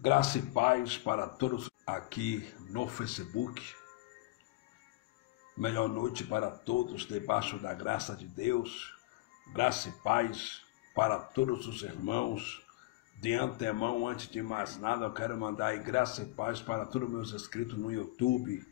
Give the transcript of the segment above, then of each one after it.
Graça e paz para todos aqui no Facebook. Melhor noite para todos debaixo da graça de Deus. Graça e paz para todos os irmãos. De antemão, antes de mais nada, eu quero mandar aí graça e paz para todos os meus inscritos no YouTube.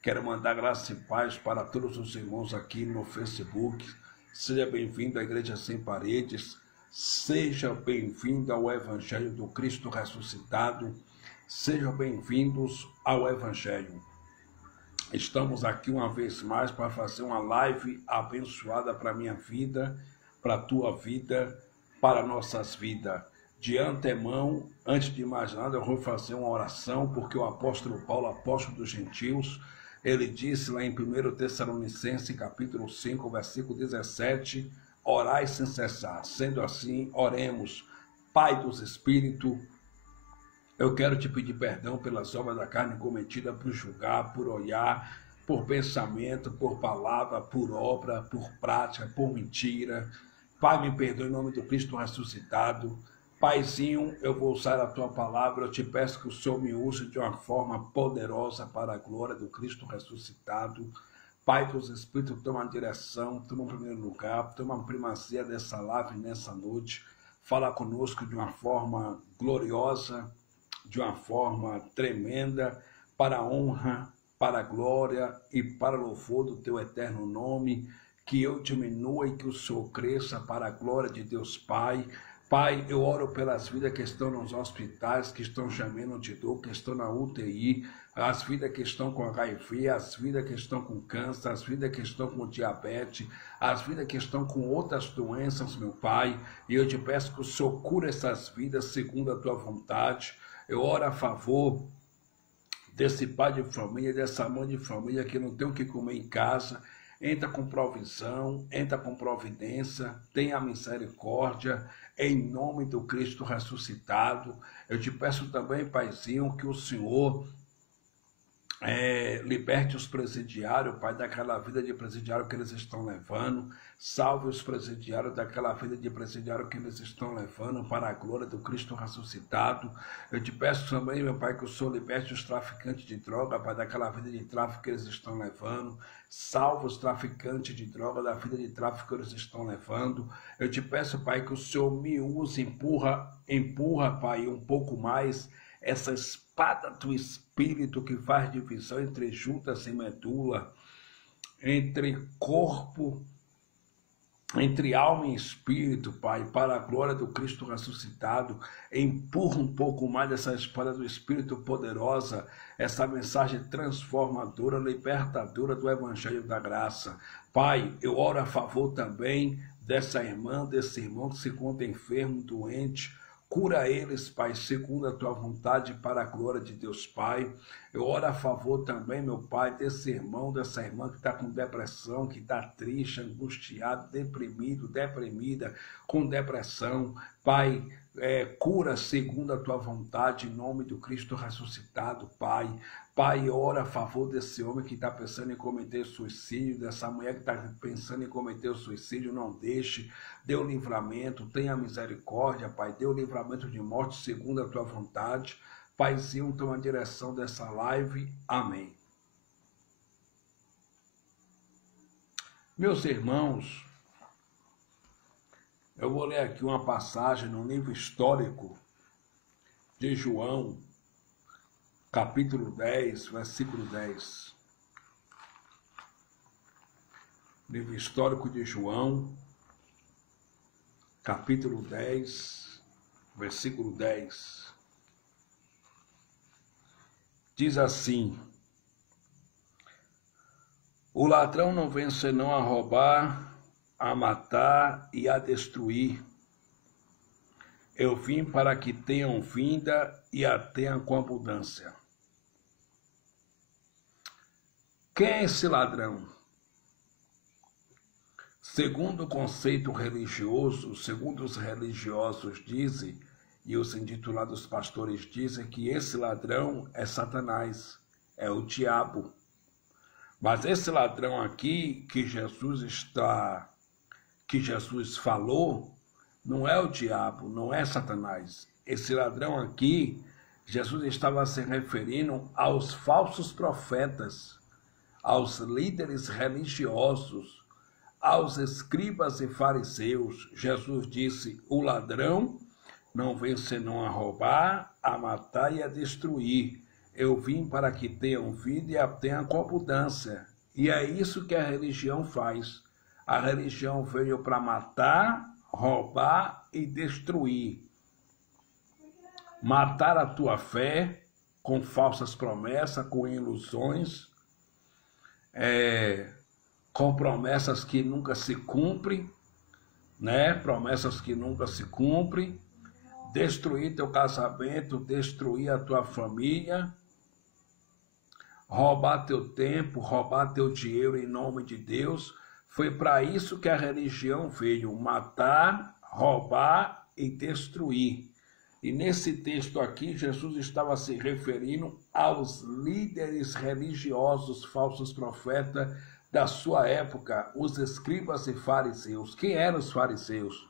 Quero mandar graça e paz para todos os irmãos aqui no Facebook. Seja bem-vindo à Igreja Sem Paredes. Seja bem-vindo ao Evangelho do Cristo ressuscitado. Sejam bem-vindos ao Evangelho. Estamos aqui uma vez mais para fazer uma live abençoada para a minha vida, para a tua vida, para nossas vidas. De antemão, antes de mais nada, eu vou fazer uma oração, porque o apóstolo Paulo, apóstolo dos gentios, ele disse lá em 1 Tessalonicenses, capítulo 5, versículo 17, orai sem cessar. Sendo assim, oremos. Pai dos Espíritos, eu quero te pedir perdão pelas obras da carne cometidas por julgar, por olhar, por pensamento, por palavra, por obra, por prática, por mentira. Pai, me perdoe em nome do Cristo ressuscitado. Paizinho, eu vou usar a tua palavra, eu te peço que o Senhor me use de uma forma poderosa para a glória do Cristo ressuscitado. Pai dos Espíritos, toma a direção, toma o primeiro lugar, toma a primazia dessa live nessa noite. Fala conosco de uma forma gloriosa, de uma forma tremenda, para a honra, para a glória e para o louvor do teu eterno nome. Que eu diminua e que o Senhor cresça para a glória de Deus Pai. Pai, eu oro pelas vidas que estão nos hospitais, que estão gemendo de dor, que estão na UTI, as vidas que estão com HIV, as vidas que estão com câncer, as vidas que estão com diabetes, as vidas que estão com outras doenças, meu Pai. E eu te peço que o Senhor cure essas vidas segundo a tua vontade. Eu oro a favor desse pai de família, dessa mãe de família que não tem o que comer em casa. Entra com provisão, entra com providência, tenha misericórdia, em nome do Cristo ressuscitado. Eu te peço também, Paizinho, que o Senhor liberte os presidiários, Pai, daquela vida de presidiário que eles estão levando. Salve os presidiários daquela vida de presidiário que eles estão levando para a glória do Cristo ressuscitado. Eu te peço também, meu Pai, que o Senhor liberte os traficantes de droga, Pai, daquela vida de tráfico que eles estão levando. Salve os traficantes de droga da vida de tráfico que eles estão levando. Eu te peço, Pai, que o Senhor me use, empurra, Pai, um pouco mais essa espada do Espírito que faz divisão entre juntas e medula, entre corpo, entre alma e espírito, Pai, para a glória do Cristo ressuscitado. Empurra um pouco mais essa espada do Espírito poderosa, essa mensagem transformadora, libertadora do Evangelho da Graça. Pai, eu oro a favor também dessa irmã, desse irmão que se encontra enfermo, doente. Cura eles, Pai, segundo a tua vontade, para a glória de Deus, Pai. Eu oro a favor também, meu Pai, desse irmão, dessa irmã que está com depressão, que está triste, angustiado, deprimido, deprimida, com depressão. Pai, cura segundo a tua vontade, em nome do Cristo ressuscitado, Pai. Pai, ora a favor desse homem que está pensando em cometer suicídio, dessa mulher que está pensando em cometer o suicídio, não deixe, dê o livramento, tenha misericórdia, Pai, dê o livramento de morte segundo a tua vontade. Paizinho, toma a direção dessa live. Amém. Meus irmãos, eu vou ler aqui uma passagem no livro histórico de João, capítulo 10, versículo 10. Livro histórico de João, capítulo 10, versículo 10. Diz assim: o ladrão não vem senão a roubar, a matar e a destruir. Eu vim para que tenham vida e a tenham com abundância. Quem é esse ladrão? Segundo o conceito religioso, segundo os religiosos dizem, e os intitulados pastores dizem, que esse ladrão é Satanás, é o diabo. Mas esse ladrão aqui que Jesus falou, não é o diabo, não é Satanás. Esse ladrão aqui Jesus estava se referindo aos falsos profetas, aos líderes religiosos, aos escribas e fariseus. Jesus disse: o ladrão não vem senão a roubar, a matar e a destruir. Eu vim para que tenham vida e a tenham com abundância. E é isso que a religião faz. A religião veio para matar, roubar e destruir. Matar a tua fé com falsas promessas, com ilusões, com promessas que nunca se cumprem, né? Promessas que nunca se cumprem. Destruir teu casamento, destruir a tua família, roubar teu tempo, roubar teu dinheiro em nome de Deus. Foi para isso que a religião veio: matar, roubar e destruir. E nesse texto aqui, Jesus estava se referindo aos líderes religiosos, falsos profetas da sua época, os escribas e fariseus. Quem eram os fariseus?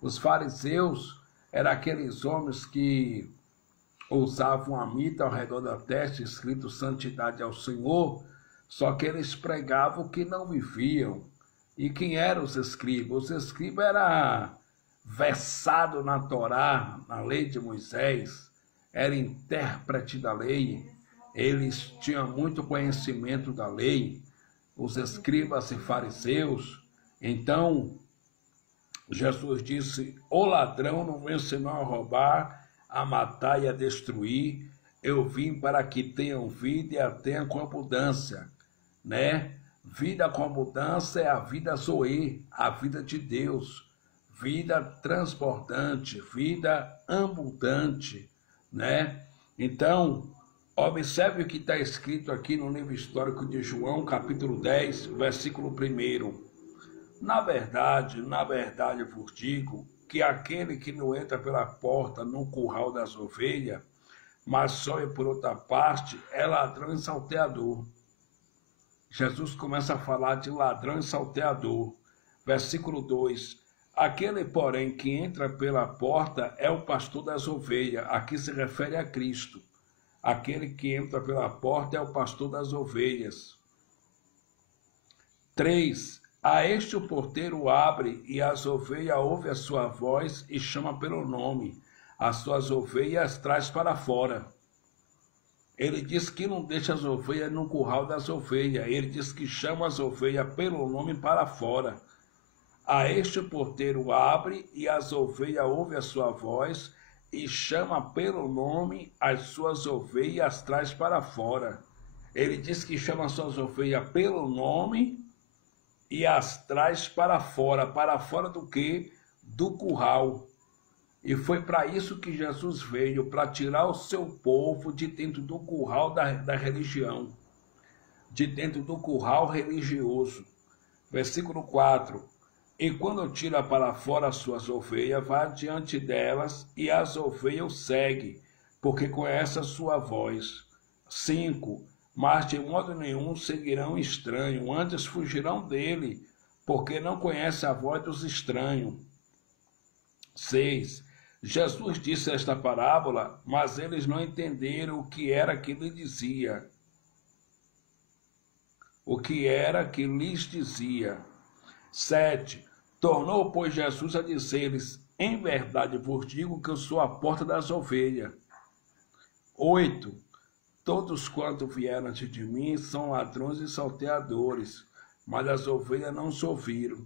Os fariseus eram aqueles homens que usavam a mita ao redor da testa, escrito santidade ao Senhor, só que eles pregavam o que não viviam. E quem eram os escribas? Os escribas eram versado na Torá, na lei de Moisés, era intérprete da lei, eles tinham muito conhecimento da lei, os escribas e fariseus. Então, Jesus disse: o ladrão não vem senão a roubar, a matar e a destruir. Eu vim para que tenham vida e a tenham com abundância, né? Vida com abundância é a vida Zoe, a vida de Deus. Vida transbordante, vida abundante, né? Então, observe o que está escrito aqui no livro histórico de João, capítulo 10, versículo 1. Na verdade vos digo que aquele que não entra pela porta no curral das ovelhas, mas sobe por outra parte, é ladrão e salteador. Jesus começa a falar de ladrão e salteador. Versículo 2. Aquele, porém, que entra pela porta é o pastor das ovelhas. Aqui se refere a Cristo. Aquele que entra pela porta é o pastor das ovelhas. 3. A este o porteiro abre, e as ovelhas ouvem a sua voz e chama pelo nome. As suas ovelhas traz para fora. Ele diz que não deixa as ovelhas no curral das ovelhas. Ele diz que chama as ovelhas pelo nome para fora. A este o porteiro abre, e as ovelhas ouvem a sua voz, e chama pelo nome as suas ovelhas e as traz para fora. Ele diz que chama as suas ovelhas pelo nome e as traz para fora. Para fora do quê? Do curral. E foi para isso que Jesus veio, para tirar o seu povo de dentro do curral da religião, de dentro do curral religioso. Versículo 4. E quando tira para fora as suas ovelhas, vai diante delas, e as ovelhas o seguem, porque conhece a sua voz. 5. Mas de modo nenhum seguirão estranho, antes fugirão dele, porque não conhece a voz dos estranhos. 6. Jesus disse esta parábola, mas eles não entenderam o que era que lhe dizia. O que era que lhes dizia. 7. Tornou, pois, Jesus a dizer-lhes: em verdade vos digo que eu sou a porta das ovelhas. 8. Todos quanto vieram antes de mim são ladrões e salteadores, mas as ovelhas não se ouviram.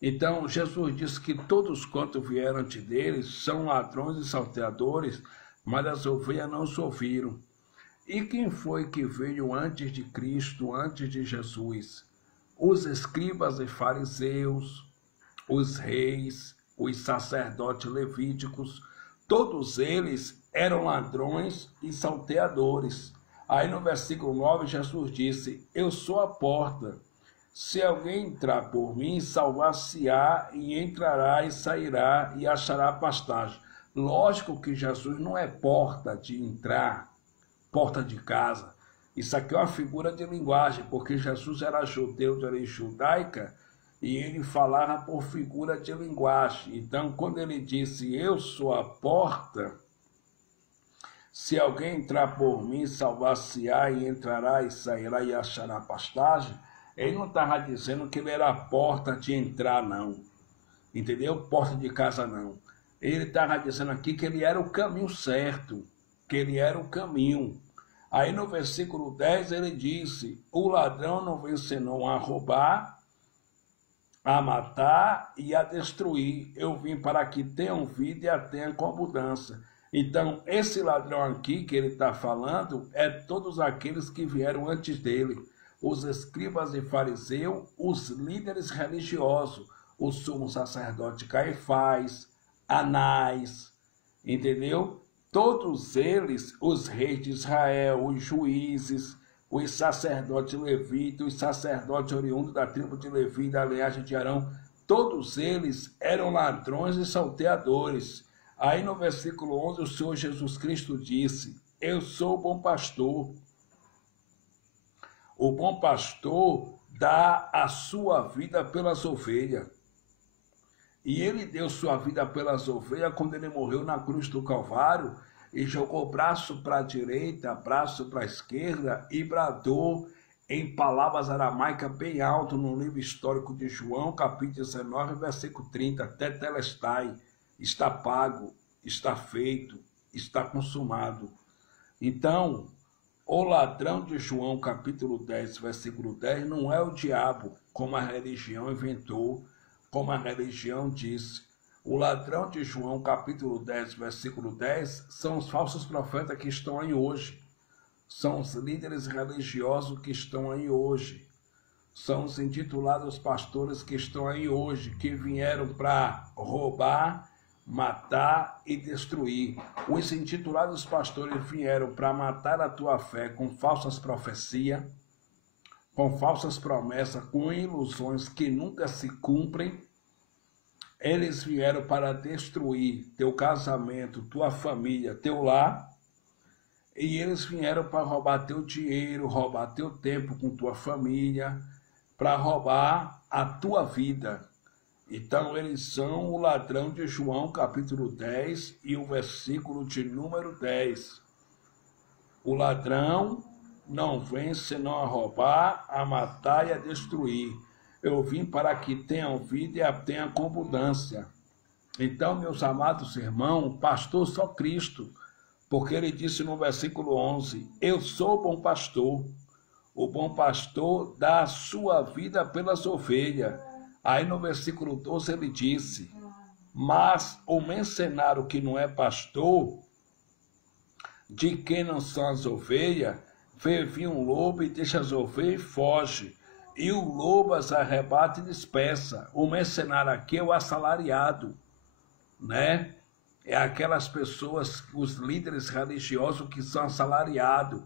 Então, Jesus disse que todos quanto vieram antes deles são ladrões e salteadores, mas as ovelhas não se ouviram. E quem foi que veio antes de Cristo, antes de Jesus? Os escribas e fariseus, os reis, os sacerdotes levíticos, todos eles eram ladrões e salteadores. Aí no versículo 9, Jesus disse: eu sou a porta. Se alguém entrar por mim, salvar-se-á, e entrará e sairá e achará pastagem. Lógico que Jesus não é porta de entrar, porta de casa. Isso aqui é uma figura de linguagem, porque Jesus era judeu de origem judaica e ele falava por figura de linguagem. Então, quando ele disse: eu sou a porta, Se alguém entrar por mim, salvar-se-á e entrará e sairá e achará pastagem. Ele não estava dizendo que ele era a porta de entrar, não. Entendeu? Porta de casa, não. Ele estava dizendo aqui que ele era o caminho certo, que ele era o caminho. Aí no versículo 10 ele disse: o ladrão não vem senão a roubar, a matar e a destruir. Eu vim para que tenham vida e a tenham com abundância. Então, esse ladrão aqui que ele está falando é todos aqueles que vieram antes dele. Os escribas e fariseus, os líderes religiosos, o sumo sacerdote Caifás, Anás, entendeu? Todos eles, os reis de Israel, os juízes, os sacerdotes levitas, os sacerdotes oriundos da tribo de Levi, da linhagem de Arão, todos eles eram ladrões e salteadores. Aí no versículo 11 o Senhor Jesus Cristo disse: eu sou o bom pastor. O bom pastor dá a sua vida pelas ovelhas. E ele deu sua vida pelas ovelhas quando ele morreu na cruz do Calvário e jogou braço para a direita, braço para a esquerda e bradou em palavras aramaicas bem alto no livro histórico de João, capítulo 19, versículo 30, Tetelestai, está pago, está feito, está consumado. Então, o ladrão de João, capítulo 10, versículo 10, não é o diabo, como a religião inventou, como a religião disse. O ladrão de João, capítulo 10, versículo 10, são os falsos profetas que estão aí hoje. São os líderes religiosos que estão aí hoje. São os intitulados pastores que estão aí hoje, que vieram para roubar, matar e destruir. Os intitulados pastores vieram para matar a tua fé com falsas profecias, com falsas promessas, com ilusões que nunca se cumprem. Eles vieram para destruir teu casamento, tua família, teu lar. E eles vieram para roubar teu dinheiro, roubar teu tempo com tua família, para roubar a tua vida. Então eles são o ladrão de João, capítulo 10 e o versículo de número 10. O ladrão não vem senão a roubar, a matar e a destruir. Eu vim para que tenham vida e a tenham com abundância. Então, meus amados irmãos, pastor só Cristo, porque ele disse no versículo 11, eu sou o bom pastor. O bom pastor dá a sua vida pelas ovelhas. Aí no versículo 12 ele disse, mas o mercenário que não é pastor, de quem não são as ovelhas, vê vir um lobo e deixa as ovelhas e foge. E o lobo as arrebata e dispersa. O mercenário aqui é o assalariado, né? É aquelas pessoas, os líderes religiosos que são assalariados,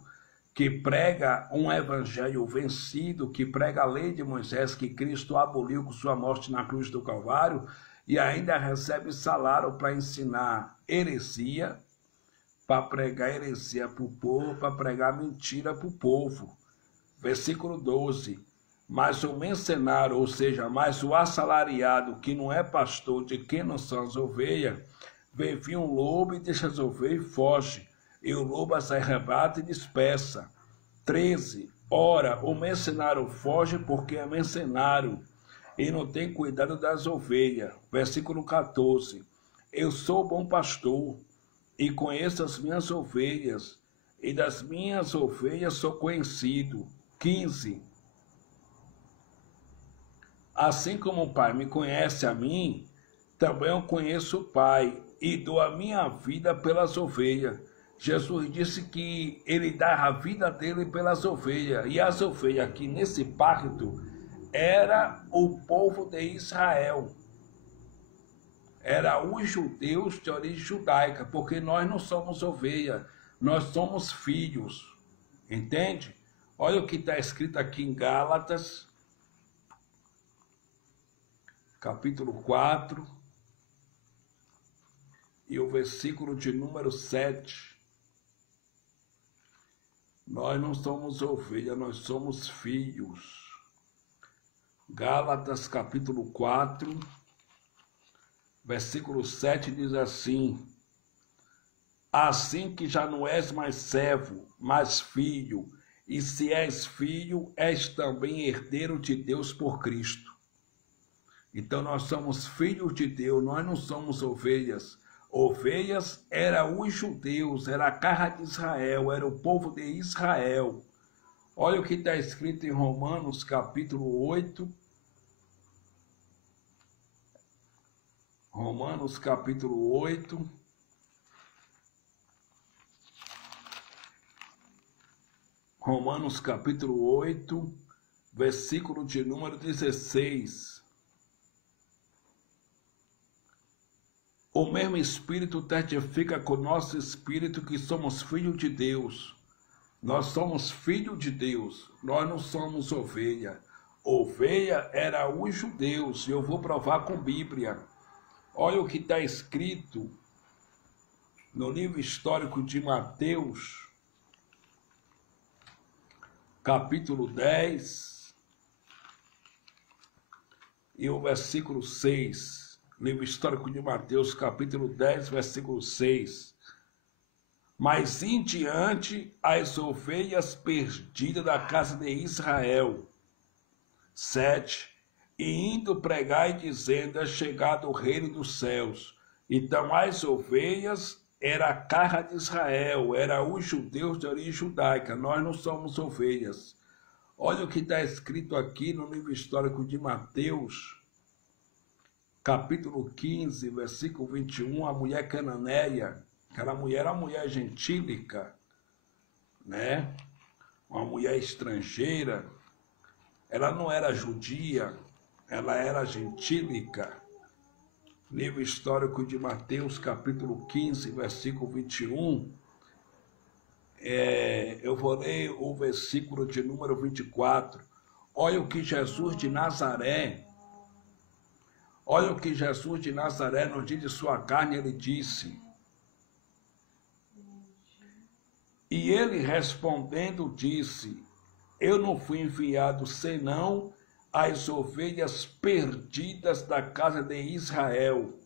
que prega um evangelho vencido, que prega a lei de Moisés, que Cristo aboliu com sua morte na cruz do Calvário, e ainda recebe salário para ensinar heresia, para pregar heresia para o povo, para pregar mentira para o povo. Versículo 12. Mas o mercenário, ou seja, mas o assalariado, que não é pastor, de quem não são as ovelhas, vê vir um lobo e deixa as ovelhas e foge. E o lobo as arrebata e dispersa. 13. Ora, o mercenário foge porque é mercenário e não tem cuidado das ovelhas. Versículo 14. Eu sou bom pastor e conheço as minhas ovelhas, e das minhas ovelhas sou conhecido. 15. Assim como o Pai me conhece a mim, também eu conheço o Pai e dou a minha vida pelas ovelhas. Jesus disse que ele dá a vida dele pelas ovelhas. E as ovelhas aqui nesse pacto era o povo de Israel. Era os judeus de origem judaica, porque nós não somos ovelhas, nós somos filhos. Entende? Olha o que está escrito aqui em Gálatas, capítulo 4, e o versículo de número 7. Nós não somos ovelhas, nós somos filhos. Gálatas, capítulo 4, versículo 7 diz assim, assim que já não és mais servo, mas filho, e se és filho, és também herdeiro de Deus por Cristo. Então nós somos filhos de Deus, nós não somos ovelhas. Ovelhas era os judeus, era a casa de Israel, era o povo de Israel. Olha o que está escrito em Romanos capítulo 8. Romanos capítulo 8. Romanos capítulo 8, versículo de número 16. O mesmo Espírito testifica com o nosso espírito que somos filhos de Deus. Nós somos filhos de Deus, nós não somos ovelha. Ovelha era os judeus, e eu vou provar com Bíblia. Olha o que está escrito no livro histórico de Mateus, capítulo 10, e o versículo 6. Livro histórico de Mateus, capítulo 10, versículo 6. Mas em diante as ovelhas perdidas da casa de Israel. 7. E indo pregar e dizendo, é chegado o reino dos céus. Então as ovelhas era a casa de Israel, era os judeus de origem judaica, nós não somos ovelhas. Olha o que está escrito aqui no livro histórico de Mateus, capítulo 15, versículo 21, a mulher cananeia, aquela mulher era uma mulher gentílica, né? Uma mulher estrangeira, ela não era judia, ela era gentílica. Livro histórico de Mateus, capítulo 15, versículo 21, eu vou ler o versículo de número 24. Olha o que Jesus de Nazaré no dia de sua carne, ele disse. E ele respondendo disse, eu não fui enviado senão as ovelhas perdidas da casa de Israel.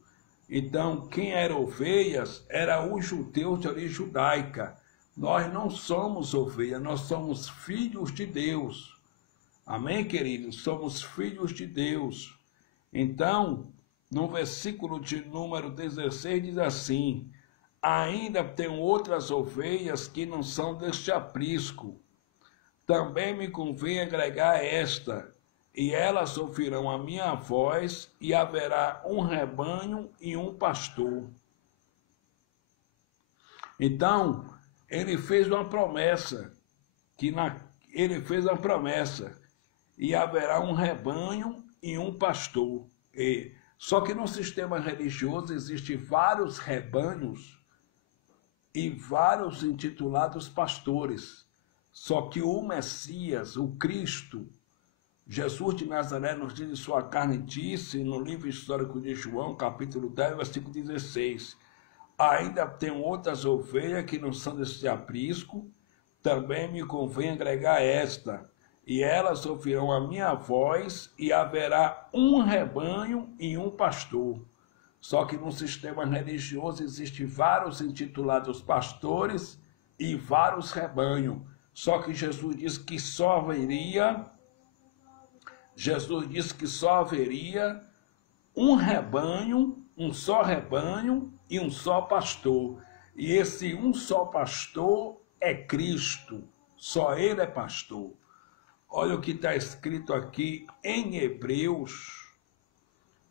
Então, quem era ovelhas era os judeus de origem judaica. Nós não somos ovelhas, nós somos filhos de Deus. Amém, queridos? Somos filhos de Deus. Então, no versículo de número 16 diz assim, ainda tem outras ovelhas que não são deste aprisco. Também me convém agregar esta, e elas ouvirão a minha voz, e haverá um rebanho e um pastor. Então, ele fez uma promessa, e haverá um rebanho e um pastor. Só que no sistema religioso existem vários rebanhos e vários intitulados pastores. Só que o Messias, o Cristo, Jesus de Nazaré, nos dias de sua carne, disse no livro histórico de João, capítulo 10, versículo 16, ainda tem outras ovelhas que não são desse aprisco, também me convém agregar esta, e elas ouvirão a minha voz, e haverá um rebanho e um pastor. Só que no sistema religioso existem vários intitulados pastores e vários rebanhos. Só que Jesus disse que só haveria um rebanho, um só rebanho e um só pastor. E esse um só pastor é Cristo, só ele é pastor. Olha o que está escrito aqui em Hebreus,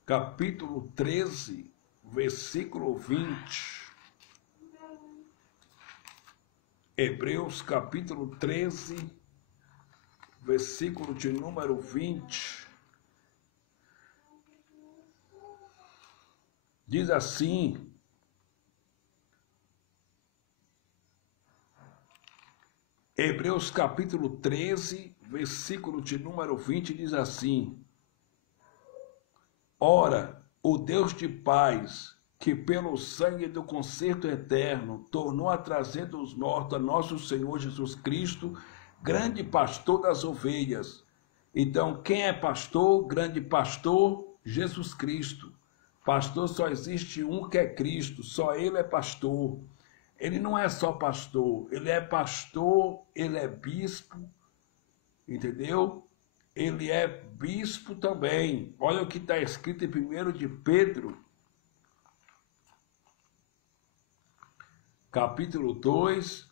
capítulo 13, versículo 20. Hebreus, capítulo 13, versículo de número 20. Diz assim, Hebreus capítulo 13, versículo de número 20, diz assim, ora, o Deus de paz, que pelo sangue do concerto eterno tornou a trazer dos mortos a nosso Senhor Jesus Cristo, grande pastor das ovelhas. Então, quem é pastor? Grande pastor, Jesus Cristo. Pastor só existe um que é Cristo, só ele é pastor. Ele não é só pastor, ele é pastor, ele é bispo, entendeu? Ele é bispo também. Olha o que está escrito em 1 de Pedro, capítulo 2,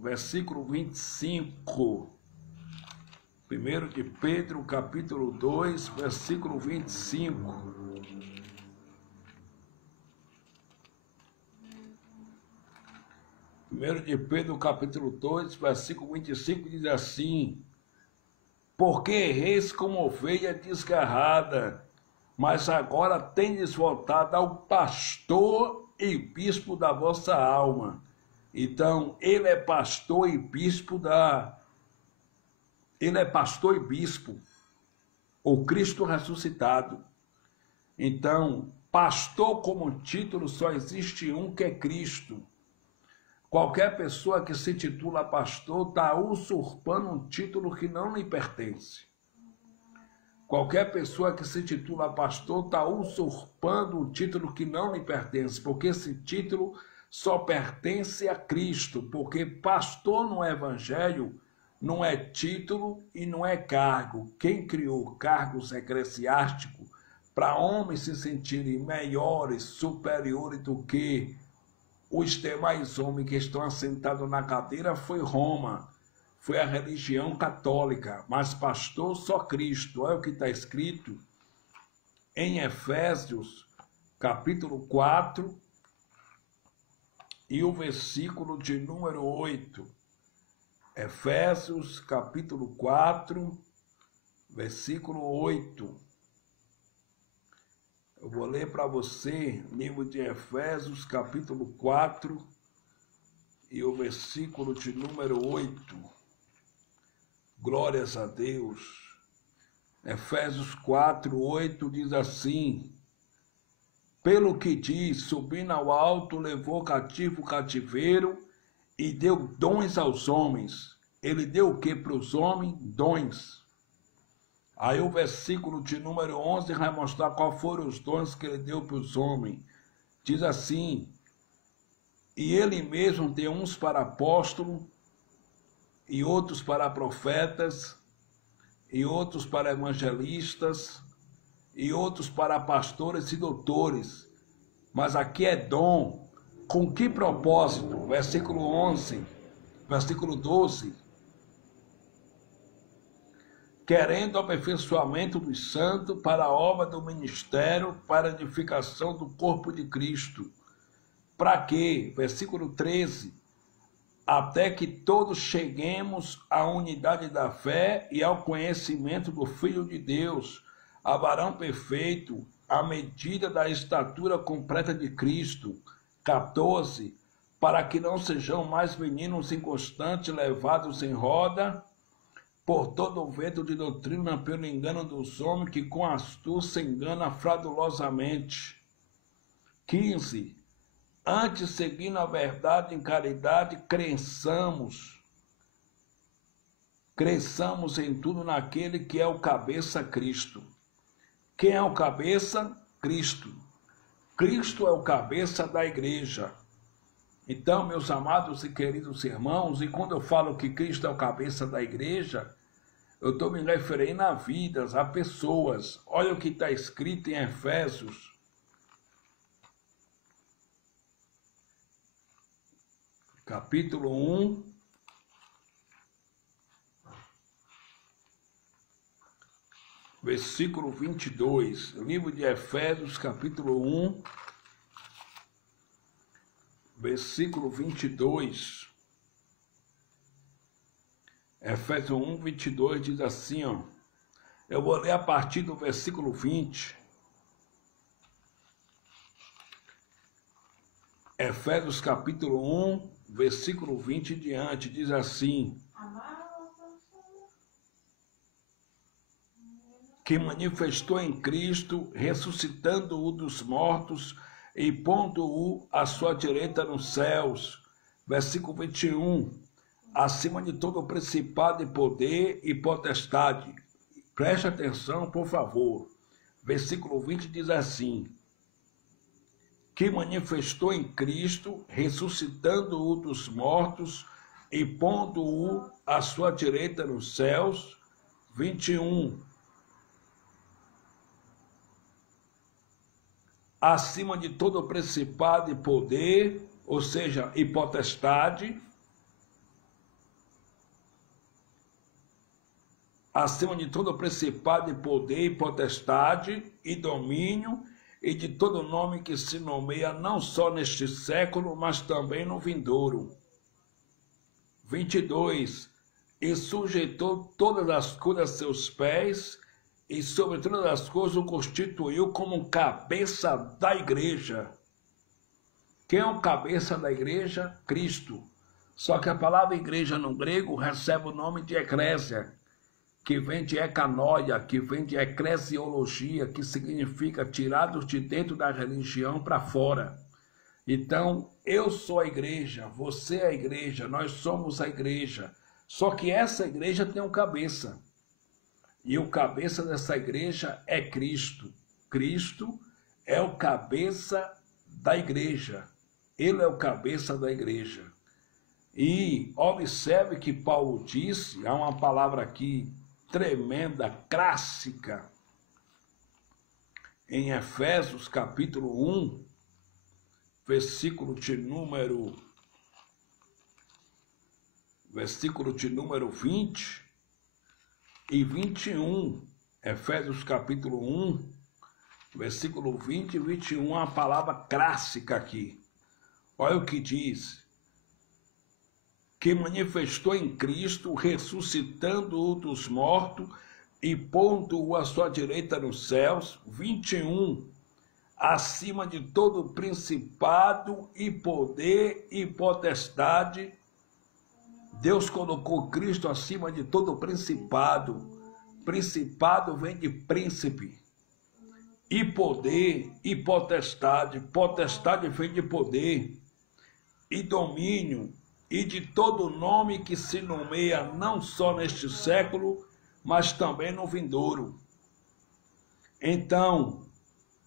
versículo 25. 1 de Pedro, capítulo 2, versículo 25. 1 de Pedro, capítulo 2, versículo 25, diz assim: porque erreis como ovelha desgarrada, mas agora tendes voltado ao pastor e bispo da vossa alma. Então, ele é pastor e bispo Ele é pastor e bispo, o Cristo ressuscitado. Então, pastor como título só existe um, que é Cristo. Qualquer pessoa que se titula pastor está usurpando um título que não lhe pertence. Qualquer pessoa que se titula pastor está usurpando um título que não lhe pertence, porque esse título só pertence a Cristo, porque pastor no Evangelho não é título e não é cargo. Quem criou cargos eclesiásticos para homens se sentirem melhores, superiores do que os demais homens que estão assentados na cadeira foi Roma, foi a religião católica, mas pastor só Cristo. Olha o que está escrito em Efésios, capítulo 4, e o versículo de número 8. Efésios, capítulo 4, versículo 8. Eu vou ler para você, livro de Efésios, capítulo 4, e o versículo de número 8. Glórias a Deus. Efésios 4, 8 diz assim: pelo que diz, subindo ao alto, levou cativo o cativeiro e deu dons aos homens. Ele deu o que para os homens? Dons. Aí o versículo de número 11 vai mostrar qual foram os dons que ele deu para os homens. Diz assim: e ele mesmo deu uns para apóstolos, e outros para profetas, e outros para evangelistas, e outros para pastores e doutores. Mas aqui é dom. Com que propósito? Versículo 11, versículo 12. Querendo o aperfeiçoamento dos santos para a obra do ministério, para a edificação do corpo de Cristo. Para quê? Versículo 13. Até que todos cheguemos à unidade da fé e ao conhecimento do Filho de Deus, a varão perfeito, à medida da estatura completa de Cristo. 14. Para que não sejam mais meninos inconstantes, levados em roda por todo o vento de doutrina, pelo engano dos homens, que com astúcia engana fraudulosamente. 15. Antes, seguindo a verdade em caridade, cresçamos em tudo naquele que é o cabeça, Cristo. Quem é o cabeça? Cristo. Cristo é o cabeça da igreja. Então, meus amados e queridos irmãos, e quando eu falo que Cristo é o cabeça da igreja, eu estou me referindo a vidas, a pessoas. Olha o que está escrito em Efésios, capítulo 1, versículo 22. Livro de Efésios, capítulo 1, versículo 22. Efésios 1, 22 diz assim, ó. Eu vou ler a partir do versículo 20. Efésios capítulo 1, versículo 20 em diante, diz assim: que manifestou em Cristo, ressuscitando-o dos mortos e pondo-o à sua direita nos céus. Versículo 21, acima de todo principado e poder e potestade. Preste atenção, por favor. Versículo 20 diz assim: que manifestou em Cristo, ressuscitando-o dos mortos e pondo-o à sua direita nos céus. 21. Acima de todo principado e poder, ou seja, e potestade, acima de todo principado e poder e potestade e domínio, e de todo nome que se nomeia não só neste século, mas também no vindouro. 22. E sujeitou todas as coisas a seus pés, e sobre todas as coisas o constituiu como cabeça da igreja. Quem é o cabeça da igreja? Cristo. Só que a palavra igreja no grego recebe o nome de eclésia, que vem de ecanoia, que vem de eclesiologia, que significa tirados de dentro da religião para fora. Então, eu sou a igreja, você é a igreja, nós somos a igreja. Só que essa igreja tem um cabeça. E o cabeça dessa igreja é Cristo. Cristo é o cabeça da igreja. Ele é o cabeça da igreja. E observe que Paulo disse, há uma palavra aqui tremenda, clássica, em Efésios capítulo 1, versículo de número 20 e 21, Efésios capítulo 1, versículo 20 e 21, a palavra clássica aqui. Olha o que diz: que manifestou em Cristo, ressuscitando-o dos mortos e pondo-o à sua direita nos céus. 21, acima de todo principado e poder e potestade. Deus colocou Cristo acima de todo principado. Principado vem de príncipe. E poder e potestade. Potestade vem de poder. E domínio. E de todo nome que se nomeia não só neste século, mas também no vindouro. Então,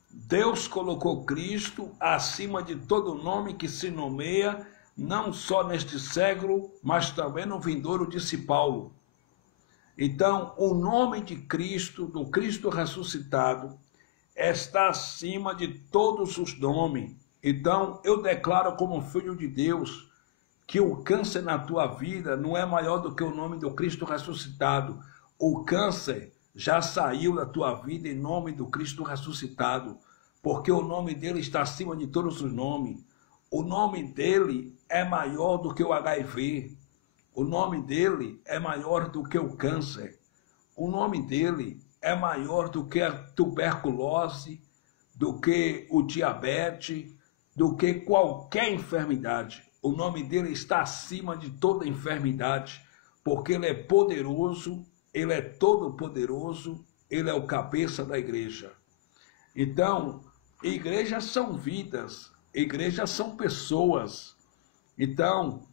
Deus colocou Cristo acima de todo nome que se nomeia, não só neste século, mas também no vindouro, disse Paulo. Então, o nome de Cristo, do Cristo ressuscitado, está acima de todos os nomes. Então, eu declaro como filho de Deus que o câncer na tua vida não é maior do que o nome do Cristo ressuscitado. O câncer já saiu da tua vida em nome do Cristo ressuscitado, porque o nome dele está acima de todos os nomes. O nome dele é maior do que o HIV. O nome dele é maior do que o câncer. O nome dele é maior do que a tuberculose, do que o diabetes, do que qualquer enfermidade. O nome dele está acima de toda enfermidade, porque ele é poderoso, ele é todo poderoso, ele é o cabeça da igreja. Então, igrejas são vidas, igrejas são pessoas. Então,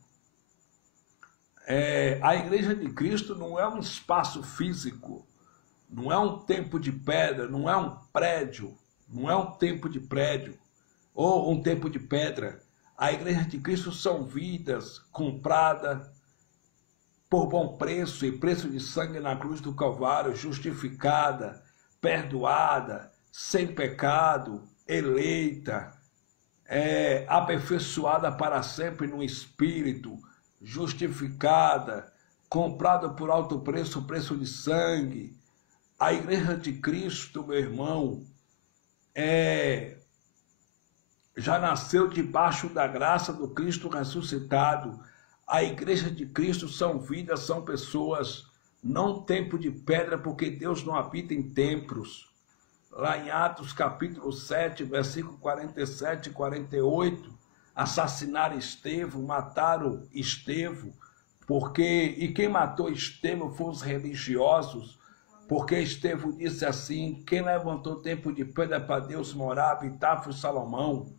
a igreja de Cristo não é um espaço físico, não é um templo de pedra, não é um prédio, não é um templo de prédio ou um templo de pedra. A igreja de Cristo são vidas compradas por bom preço e preço de sangue na cruz do Calvário, justificada, perdoada, sem pecado, eleita, aperfeiçoada para sempre no Espírito, justificada, comprada por alto preço, preço de sangue. A igreja de Cristo, meu irmão, já nasceu debaixo da graça do Cristo ressuscitado. A igreja de Cristo são vidas, são pessoas, não templo de pedra, porque Deus não habita em templos. Lá em Atos capítulo 7, versículo 47 e 48, assassinaram Estevão, mataram Estevão, e quem matou Estevão foram os religiosos, porque Estevão disse assim: quem levantou templo de pedra para Deus morar, habitar foi Salomão.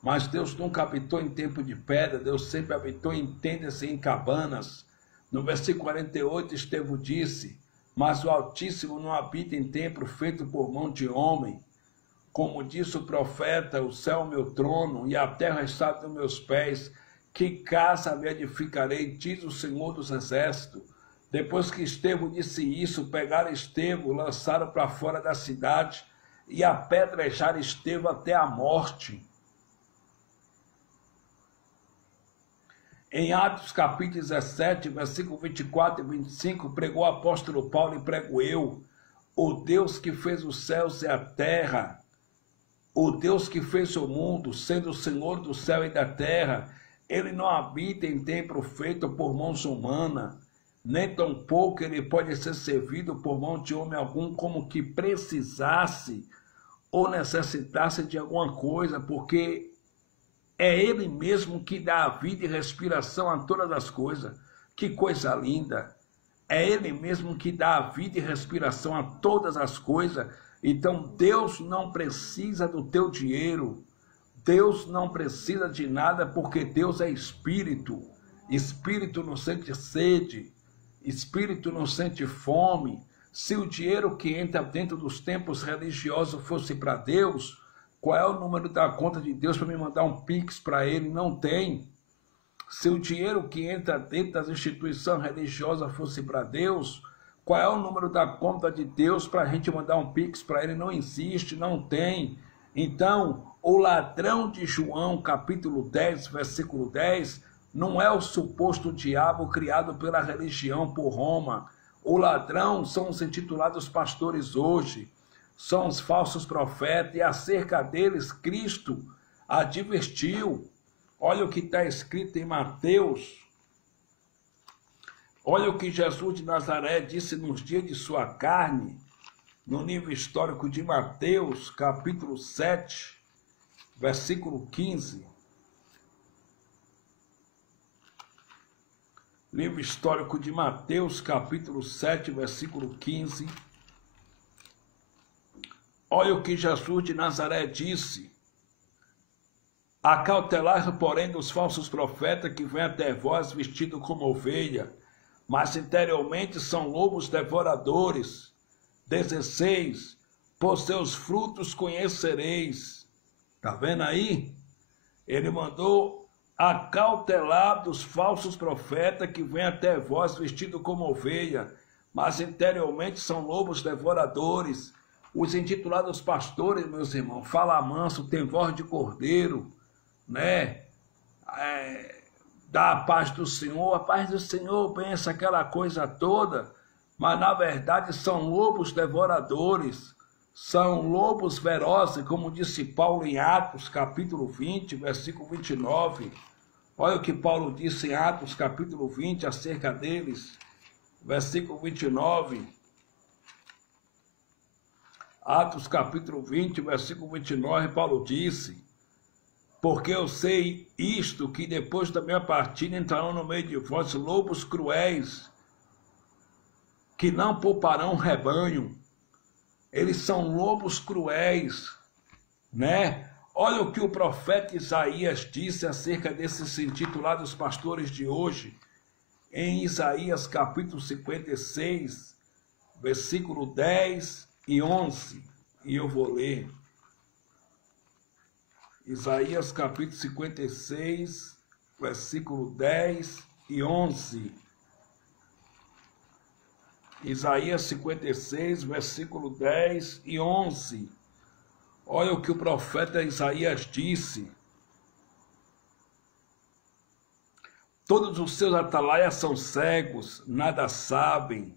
Mas Deus nunca habitou em templo de pedra, Deus sempre habitou em tendas e em cabanas. No versículo 48, Estevão disse: mas o Altíssimo não habita em templo feito por mão de homem. como disse o profeta, o céu é meu trono e a terra está dos meus pés. Que casa me edificarei, diz o Senhor dos Exércitos. Depois que Estevão disse isso, pegaram Estevão, lançaram para fora da cidade e apedrejaram Estevão até a morte. Em Atos capítulo 17, versículo 24 e 25, pregou o apóstolo Paulo e prego eu, o Deus que fez os céus e a terra, o Deus que fez o mundo, sendo o Senhor do céu e da terra, ele não habita em templo feito por mãos humanas, nem tampouco ele pode ser servido por mão de homem algum, como que precisasse ou necessitasse de alguma coisa, porque é ele mesmo que dá a vida e respiração a todas as coisas. Que coisa linda! É ele mesmo que dá a vida e respiração a todas as coisas. Então Deus não precisa do teu dinheiro. Deus não precisa de nada, porque Deus é espírito. Espírito não sente sede. Espírito não sente fome. Se o dinheiro que entra dentro dos templos religiosos fosse para Deus, qual é o número da conta de Deus para me mandar um pix para ele? Não tem. Se o dinheiro que entra dentro das instituições religiosas fosse para Deus, qual é o número da conta de Deus para a gente mandar um pix para ele? Não existe, não tem. Então, o ladrão de João, capítulo 10, versículo 10, não é o suposto diabo criado pela religião por Roma. O ladrão são os intitulados pastores hoje, são os falsos profetas, e acerca deles Cristo advertiu. Olha o que está escrito em Mateus. Olha o que Jesus de Nazaré disse nos dias de sua carne, no livro histórico de Mateus, capítulo 7, versículo 15. Livro histórico de Mateus, capítulo 7, versículo 15. Olha o que Jesus de Nazaré disse. Acautelai, porém, dos falsos profetas que vêm até vós vestidos como ovelha, mas interiormente são lobos devoradores. 16. Por seus frutos conhecereis. Está vendo aí? Ele mandou acautelar dos falsos profetas que vêm até vós vestidos como ovelha, mas interiormente são lobos devoradores. Os intitulados pastores, meus irmãos, fala manso, tem voz de cordeiro, né? Dá a paz do Senhor, pensa aquela coisa toda, mas na verdade são lobos devoradores, são lobos ferozes, como disse Paulo em Atos, capítulo 20, versículo 29. Olha o que Paulo disse em Atos, capítulo 20, acerca deles, versículo 29. Atos, capítulo 20, versículo 29, Paulo disse: porque eu sei isto, que depois da minha partida entrarão no meio de vós lobos cruéis, que não pouparão rebanho. Eles são lobos cruéis, né? Olha o que o profeta Isaías disse acerca desses intitulados pastores de hoje, em Isaías capítulo 56, versículo 10 e 11, e eu vou ler. Isaías capítulo 56, versículo 10 e 11. Isaías 56, versículo 10 e 11. Olha o que o profeta Isaías disse. Todos os seus atalaias são cegos, nada sabem.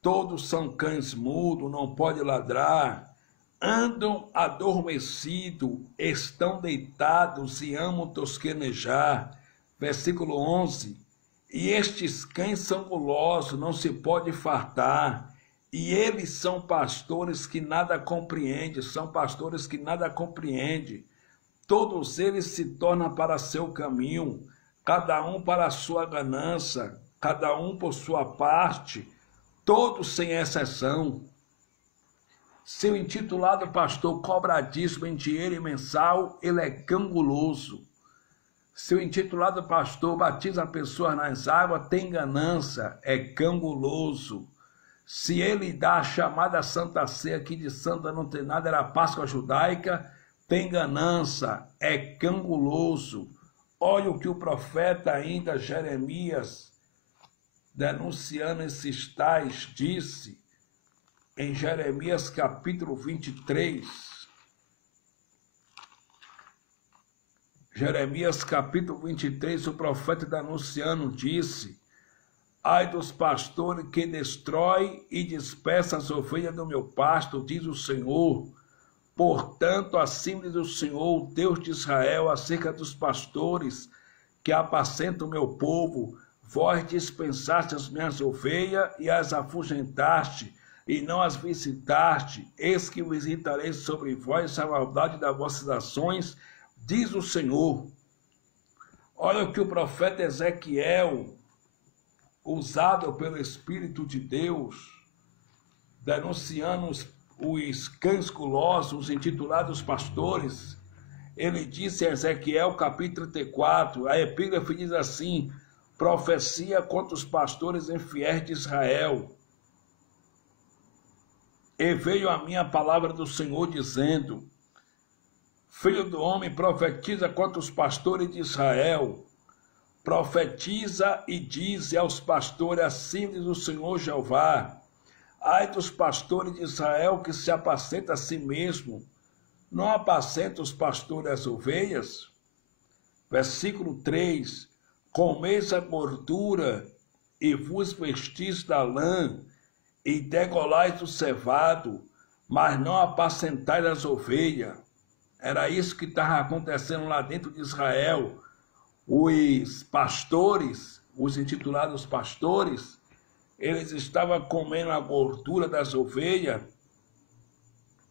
Todos são cães mudos, não pode ladrar. Andam adormecidos, estão deitados e amam tosquenejar. Versículo 11. E estes cães são gulosos, não se pode fartar. E eles são pastores que nada compreendem, são pastores que nada compreendem. Todos eles se tornam para seu caminho, cada um para a sua ganância, cada um por sua parte, todos sem exceção. Seu intitulado pastor cobra dízimo em dinheiro mensal, ele é ganguloso. Seu intitulado pastor batiza pessoas nas águas, tem ganância, é ganguloso. Se ele dá a chamada Santa Ceia, que de santa não tem nada, era a Páscoa judaica, tem ganância, é canguloso. Olha o que o profeta ainda Jeremias, denunciando esses tais, disse em Jeremias capítulo 23. Jeremias capítulo 23, o profeta denunciando disse: ai dos pastores que destrói e dispersa as ovelhas do meu pasto, diz o Senhor. Portanto, assim diz o Senhor, o Deus de Israel, acerca dos pastores que apacentam o meu povo: vós dispensaste as minhas ovelhas e as afugentaste, e não as visitaste. Eis que visitarei sobre vós a maldade das vossas ações, diz o Senhor. Olha o que o profeta Ezequiel, usado pelo Espírito de Deus, denunciando os cães gulosos, os intitulados pastores, ele disse em Ezequiel capítulo 34, a epígrafe diz assim: profecia contra os pastores infiéis de Israel. E veio a minha palavra do Senhor dizendo: filho do homem, profetiza contra os pastores de Israel. Profetiza e diz aos pastores: assim diz o Senhor Jeová: ai dos pastores de Israel que se apacenta a si mesmo, não apacenta os pastores as ovelhas? Versículo 3: comeis a gordura e vos vestis da lã e degolais do cevado, mas não apacentais as ovelhas. Era isso que estava acontecendo lá dentro de Israel. Os pastores, os intitulados pastores, eles estavam comendo a gordura das ovelhas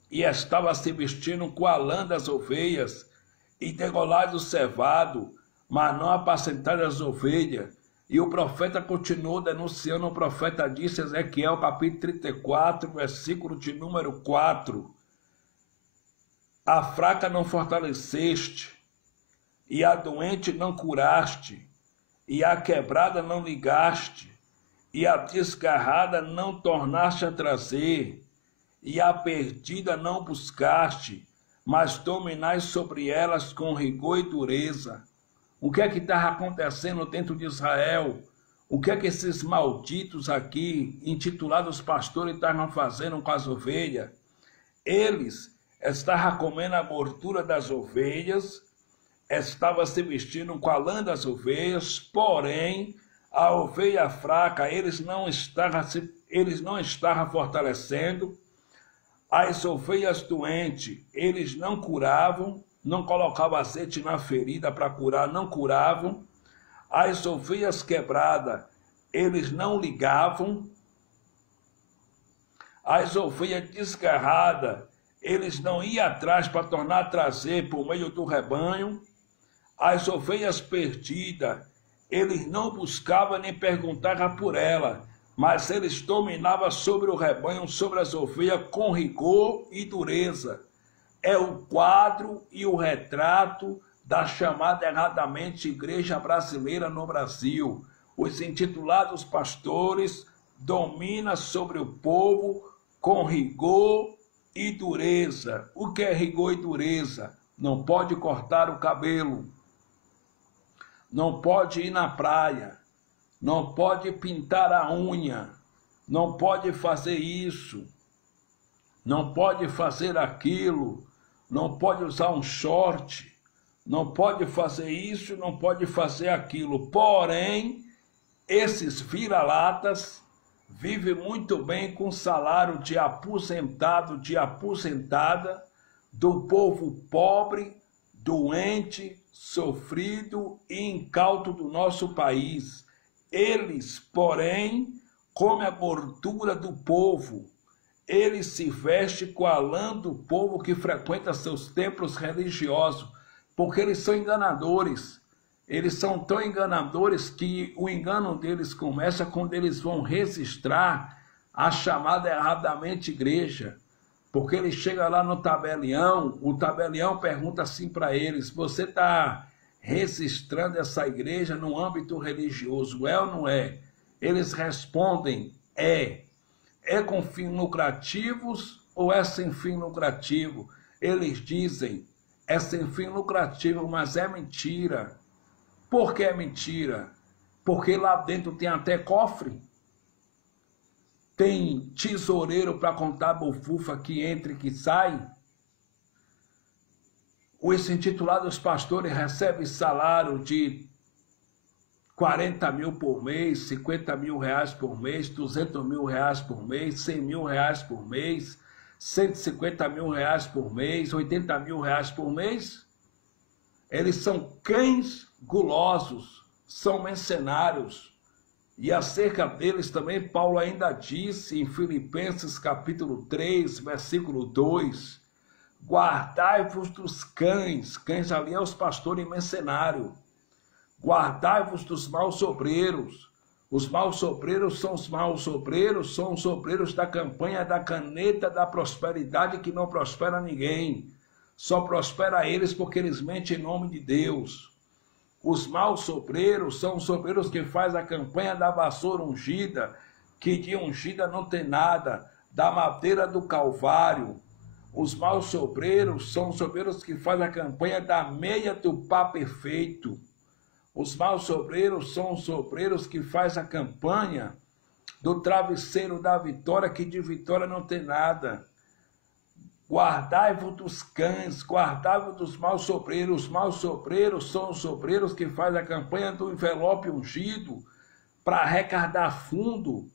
e estavam se vestindo com a lã das ovelhas e degolados o cevado, mas não apacentaram as ovelhas. E o profeta continuou denunciando, o profeta disse, Ezequiel capítulo 34, versículo de número 4, a fraca não fortaleceste, e a doente não curaste, e a quebrada não ligaste, e a desgarrada não tornaste a trazer, e a perdida não buscaste, mas dominais sobre elas com rigor e dureza. O que é que estava acontecendo dentro de Israel? O que é que esses malditos aqui, intitulados pastores, estavam fazendo com as ovelhas? Eles estavam comendo a gordura das ovelhas, estavam se vestindo com a lã das ovelhas, porém, a ovelha fraca, eles não estavam fortalecendo. As ovelhas doentes, eles não curavam, não colocavam azeite na ferida para curar, não curavam. As ovelhas quebradas, eles não ligavam. As ovelhas desgarradas, eles não iam atrás para tornar a trazer por meio do rebanho. As ovelhas perdidas, eles não buscavam nem perguntavam por ela, mas eles dominavam sobre o rebanho, sobre as ovelhas, com rigor e dureza. É o quadro e o retrato da chamada erradamente igreja brasileira no Brasil. Os intitulados pastores dominam sobre o povo com rigor e dureza. O que é rigor e dureza? Não pode cortar o cabelo, não pode ir na praia, não pode pintar a unha, não pode fazer isso, não pode fazer aquilo, não pode usar um short, não pode fazer isso, não pode fazer aquilo. Porém, esses vira-latas vivem muito bem com salário de aposentado, de aposentada, do povo pobre, doente, sofrido e incauto do nosso país. Eles, porém, comem a gordura do povo. Eles se vestem com a lã do povo que frequenta seus templos religiosos, porque eles são enganadores. Eles são tão enganadores que o engano deles começa quando eles vão registrar a chamada erradamente igreja. Porque ele chega lá no tabelião, o tabelião pergunta assim para eles: você está registrando essa igreja no âmbito religioso, é ou não é? Eles respondem: é. É com fins lucrativos ou é sem fim lucrativo? Eles dizem, é sem fim lucrativo, mas é mentira. Por que é mentira? Porque lá dentro tem até cofre. Tem tesoureiro para contar bufufa que entra e que sai. Os intitulados pastores recebem salário de 40 mil por mês, 50 mil reais por mês, 200 mil reais por mês, 100 mil reais por mês, 150 mil reais por mês, 80 mil reais por mês. Eles são cães gulosos, são mercenários. E acerca deles também Paulo ainda disse em Filipenses capítulo 3, versículo 2, guardai-vos dos cães, cães ali é os pastores mercenários, guardai-vos dos maus obreiros. Os maus obreiros são os maus obreiros, são os obreiros da campanha da caneta da prosperidade que não prospera ninguém, só prospera eles porque eles mentem em nome de Deus. Os maus obreiros são os obreiros que fazem a campanha da vassoura ungida, que de ungida não tem nada, da madeira do Calvário. Os maus obreiros são os obreiros que fazem a campanha da meia do pá perfeito. Os maus obreiros são os obreiros que fazem a campanha do travesseiro da vitória, que de vitória não tem nada. Guardai-vos dos cães, guardai-vos dos maus obreiros. Os maus obreiros são os obreiros que fazem a campanha do envelope ungido para arrecadar fundo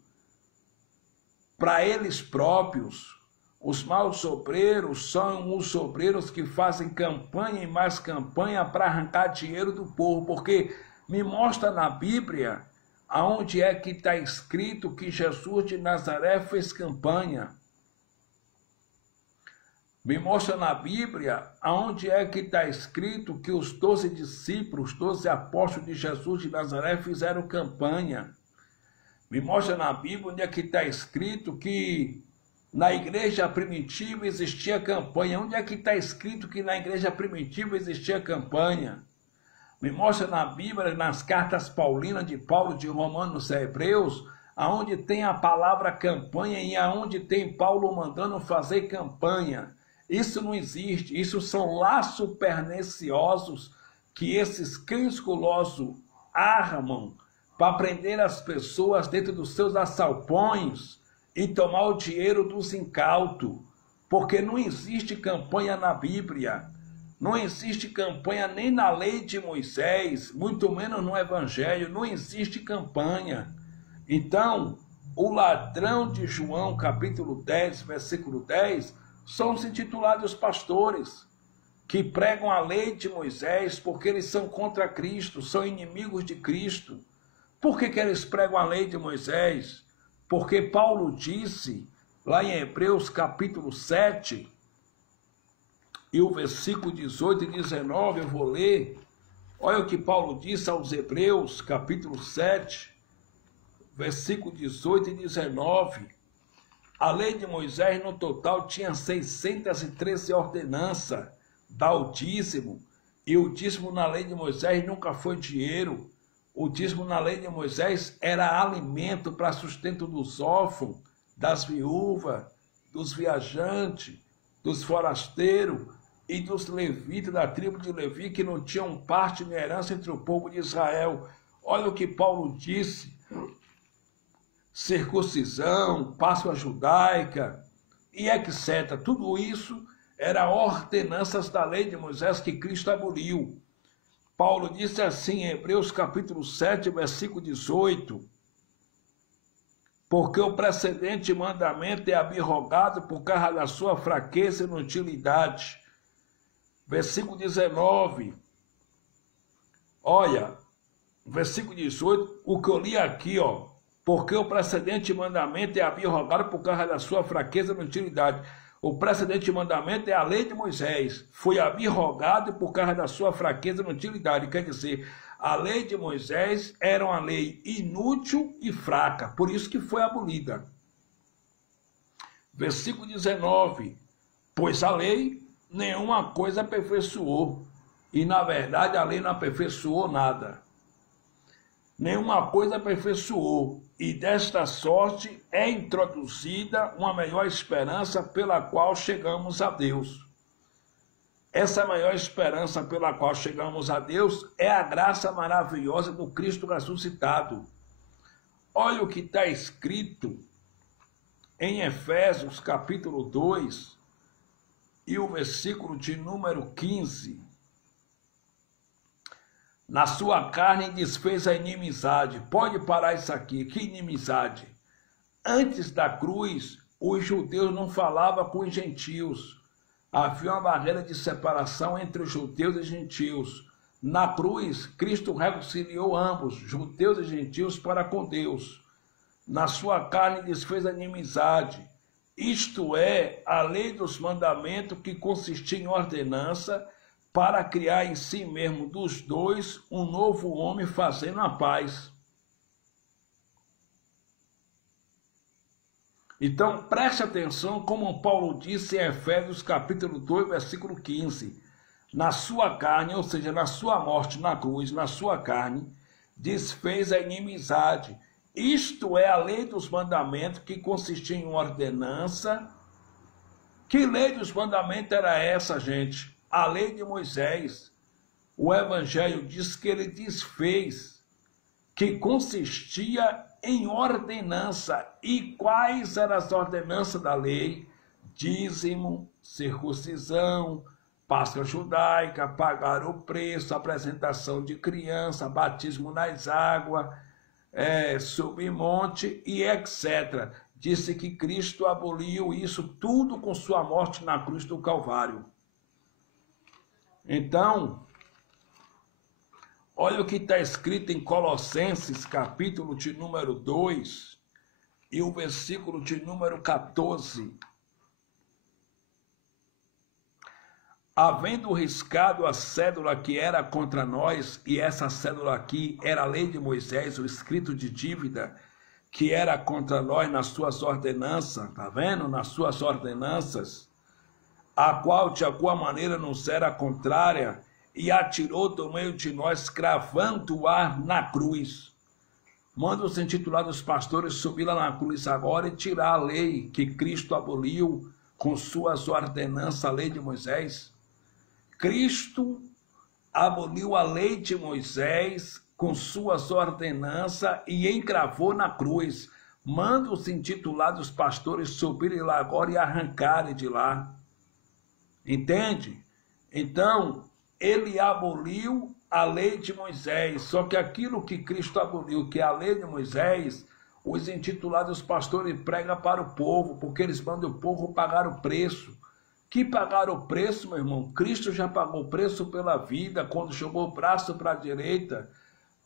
para eles próprios. Os maus obreiros são os obreiros que fazem campanha e mais campanha para arrancar dinheiro do povo, porque me mostra na Bíblia aonde é que está escrito que Jesus de Nazaré fez campanha. Me mostra na Bíblia aonde é que está escrito que os 12 discípulos, 12 apóstolos de Jesus de Nazaré fizeram campanha. Me mostra na Bíblia onde é que está escrito que na igreja primitiva existia campanha. Onde é que está escrito que na igreja primitiva existia campanha? Me mostra na Bíblia, nas cartas paulinas de Paulo, de Romanos a Hebreus, aonde tem a palavra campanha e aonde tem Paulo mandando fazer campanha. Isso não existe, isso são laços perniciosos que esses cães gulosos armam para prender as pessoas dentro dos seus assalpões e tomar o dinheiro dos incautos, porque não existe campanha na Bíblia, não existe campanha nem na lei de Moisés, muito menos no Evangelho, não existe campanha. Então, o ladrão de João, capítulo 10, versículo 10, são os intitulados pastores, que pregam a lei de Moisés porque eles são contra Cristo, são inimigos de Cristo. Por que eles pregam a lei de Moisés? Porque Paulo disse, lá em Hebreus capítulo 7, e o versículo 18 e 19, eu vou ler. Olha o que Paulo disse aos Hebreus, capítulo 7, versículo 18 e 19. A lei de Moisés, no total, tinha 613 ordenanças, dá o dízimo, e o dízimo na lei de Moisés nunca foi dinheiro. O dízimo na lei de Moisés era alimento para sustento dos órfãos, das viúvas, dos viajantes, dos forasteiros e dos levitas da tribo de Levi, que não tinham parte nem herança entre o povo de Israel. Olha o que Paulo disse: circuncisão, Páscoa judaica e etc. Tudo isso era ordenanças da lei de Moisés que Cristo aboliu. Paulo disse assim em Hebreus capítulo 7, versículo 18, porque o precedente mandamento é abrogado por causa da sua fraqueza e inutilidade. Versículo 19, olha, versículo 18, o que eu li aqui, ó, porque o precedente mandamento é abrogado por causa da sua fraqueza e inutilidade. O precedente mandamento é a lei de Moisés, foi abrogado por causa da sua fraqueza e inutilidade. Quer dizer, a lei de Moisés era uma lei inútil e fraca, por isso que foi abolida. Versículo 19, pois a lei nenhuma coisa aperfeiçoou, e na verdade a lei não aperfeiçoou nada. nenhuma coisa aperfeiçoou, e desta sorte é introduzida uma melhor esperança pela qual chegamos a Deus. Essa maior esperança pela qual chegamos a Deus é a graça maravilhosa do Cristo ressuscitado. Olha o que está escrito em Efésios capítulo 2 e o versículo de número 15. Na sua carne desfez a inimizade. Pode parar isso aqui. Que inimizade? Antes da cruz, os judeus não falavam com os gentios. Havia uma barreira de separação entre os judeus e gentios. Na cruz, Cristo reconciliou ambos, judeus e gentios, para com Deus. Na sua carne desfez a inimizade. Isto é, a lei dos mandamentos que consistia em ordenança para criar em si mesmo dos dois um novo homem fazendo a paz. Então, preste atenção como Paulo disse em Efésios capítulo 2, versículo 15. Na sua carne, ou seja, na sua morte na cruz, na sua carne, desfez a inimizade. Isto é a lei dos mandamentos que consistia em ordenança. Que lei dos mandamentos era essa, gente? A lei de Moisés. O Evangelho diz que ele desfez, que consistia em ordenança. E quais eram as ordenanças da lei? Dízimo, circuncisão, Páscoa judaica, pagar o preço, apresentação de criança, batismo nas águas, subir monte e etc. Disse que Cristo aboliu isso tudo com sua morte na cruz do Calvário. Então, olha o que está escrito em Colossenses, capítulo de número 2, e o versículo de número 14. Havendo riscado a cédula que era contra nós, e essa cédula aqui era a lei de Moisés, o escrito de dívida, que era contra nós nas suas ordenanças, tá vendo? Nas suas ordenanças, a qual de alguma maneira nos era contrária, e atirou do meio de nós, cravando-a na cruz. Manda os intitulados pastores subir lá na cruz agora e tirar a lei que Cristo aboliu com suas ordenanças, a lei de Moisés. Cristo aboliu a lei de Moisés com suas ordenanças e encravou na cruz. Manda os intitulados pastores subirem lá agora e arrancarem de lá. Entende? Então, ele aboliu a lei de Moisés, só que aquilo que Cristo aboliu, que é a lei de Moisés, os intitulados pastores pregam para o povo, porque eles mandam o povo pagar o preço. Que pagaram o preço, meu irmão? Cristo já pagou o preço pela vida, quando jogou o braço para a direita,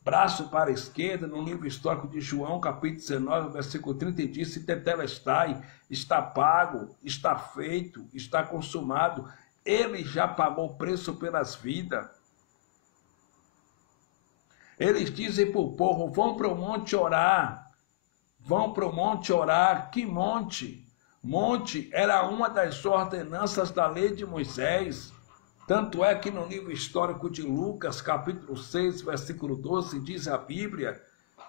braço para a esquerda, no livro histórico de João, capítulo 19, versículo 30, e disse: Tetelestai, está pago, está feito, está consumado. Ele já pagou o preço pelas vidas. Eles dizem para o povo: vão para o monte orar. Vão para o monte orar. Que monte? Monte era uma das ordenanças da lei de Moisés. Tanto é que no livro histórico de Lucas, capítulo 6, versículo 12, diz a Bíblia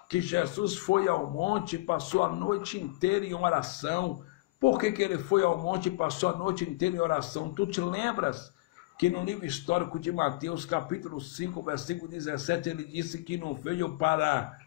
que Jesus foi ao monte e passou a noite inteira em oração. Por que ele foi ao monte e passou a noite inteira em oração? Tu te lembras que no livro histórico de Mateus, capítulo 5, versículo 17, ele disse que não veio para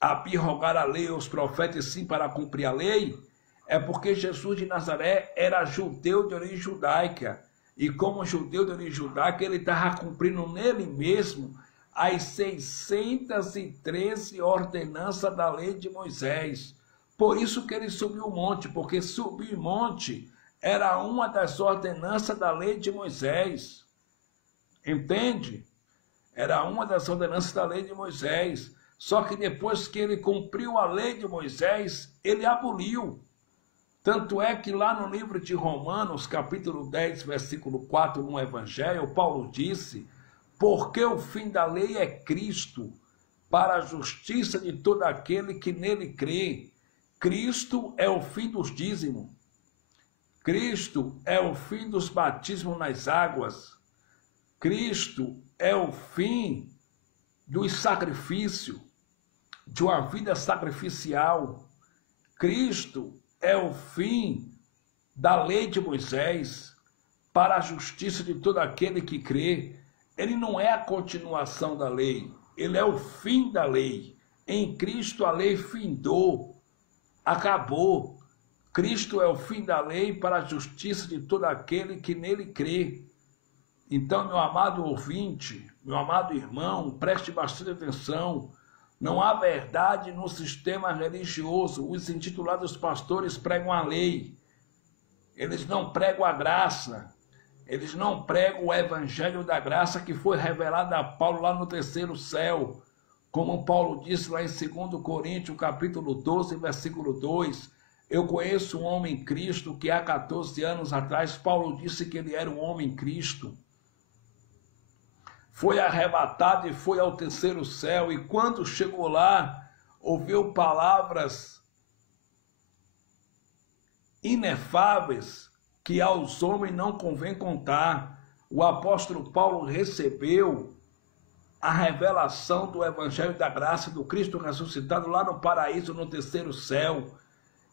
abrogar a lei aos profetas, sim para cumprir a lei? É porque Jesus de Nazaré era judeu de origem judaica. E como judeu de origem judaica, ele estava cumprindo nele mesmo as 613 ordenanças da lei de Moisés. Por isso que ele subiu o monte, porque subir o monte era uma das ordenanças da lei de Moisés. Entende? Era uma das ordenanças da lei de Moisés. Só que depois que ele cumpriu a lei de Moisés, ele aboliu. Tanto é que lá no livro de Romanos, capítulo 10, versículo 4, no Evangelho, Paulo disse: porque o fim da lei é Cristo, para a justiça de todo aquele que nele crê. Cristo é o fim dos dízimos. Cristo é o fim dos batismos nas águas. Cristo é o fim dos sacrifícios. de uma vida sacrificial. Cristo é o fim da lei de Moisés para a justiça de todo aquele que crê. Ele não é a continuação da lei, ele é o fim da lei. Em Cristo a lei findou, acabou. Cristo é o fim da lei para a justiça de todo aquele que nele crê. Então, meu amado ouvinte, meu amado irmão, preste bastante atenção. Não há verdade no sistema religioso. Os intitulados pastores pregam a lei. Eles não pregam a graça. Eles não pregam o evangelho da graça que foi revelado a Paulo lá no terceiro céu. Como Paulo disse lá em 2 Coríntios, capítulo 12, versículo 2. Eu conheço um homem em Cristo que há 14 anos atrás, Paulo disse que ele era um homem em Cristo. Foi arrebatado e foi ao terceiro céu, e quando chegou lá, ouviu palavras inefáveis que aos homens não convém contar. O apóstolo Paulo recebeu a revelação do evangelho da graça do Cristo ressuscitado lá no paraíso, no terceiro céu.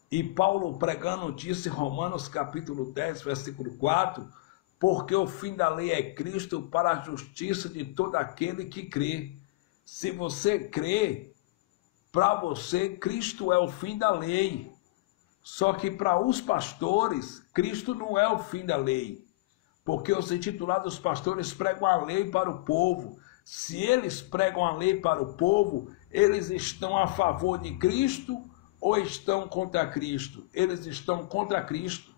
E Paulo pregando disse, Romanos capítulo 10, versículo 4, porque o fim da lei é Cristo para a justiça de todo aquele que crê. Se você crê, para você, Cristo é o fim da lei. Só que para os pastores, Cristo não é o fim da lei. Porque os intitulados pastores pregam a lei para o povo. Se eles pregam a lei para o povo, eles estão a favor de Cristo ou estão contra Cristo? Eles estão contra Cristo.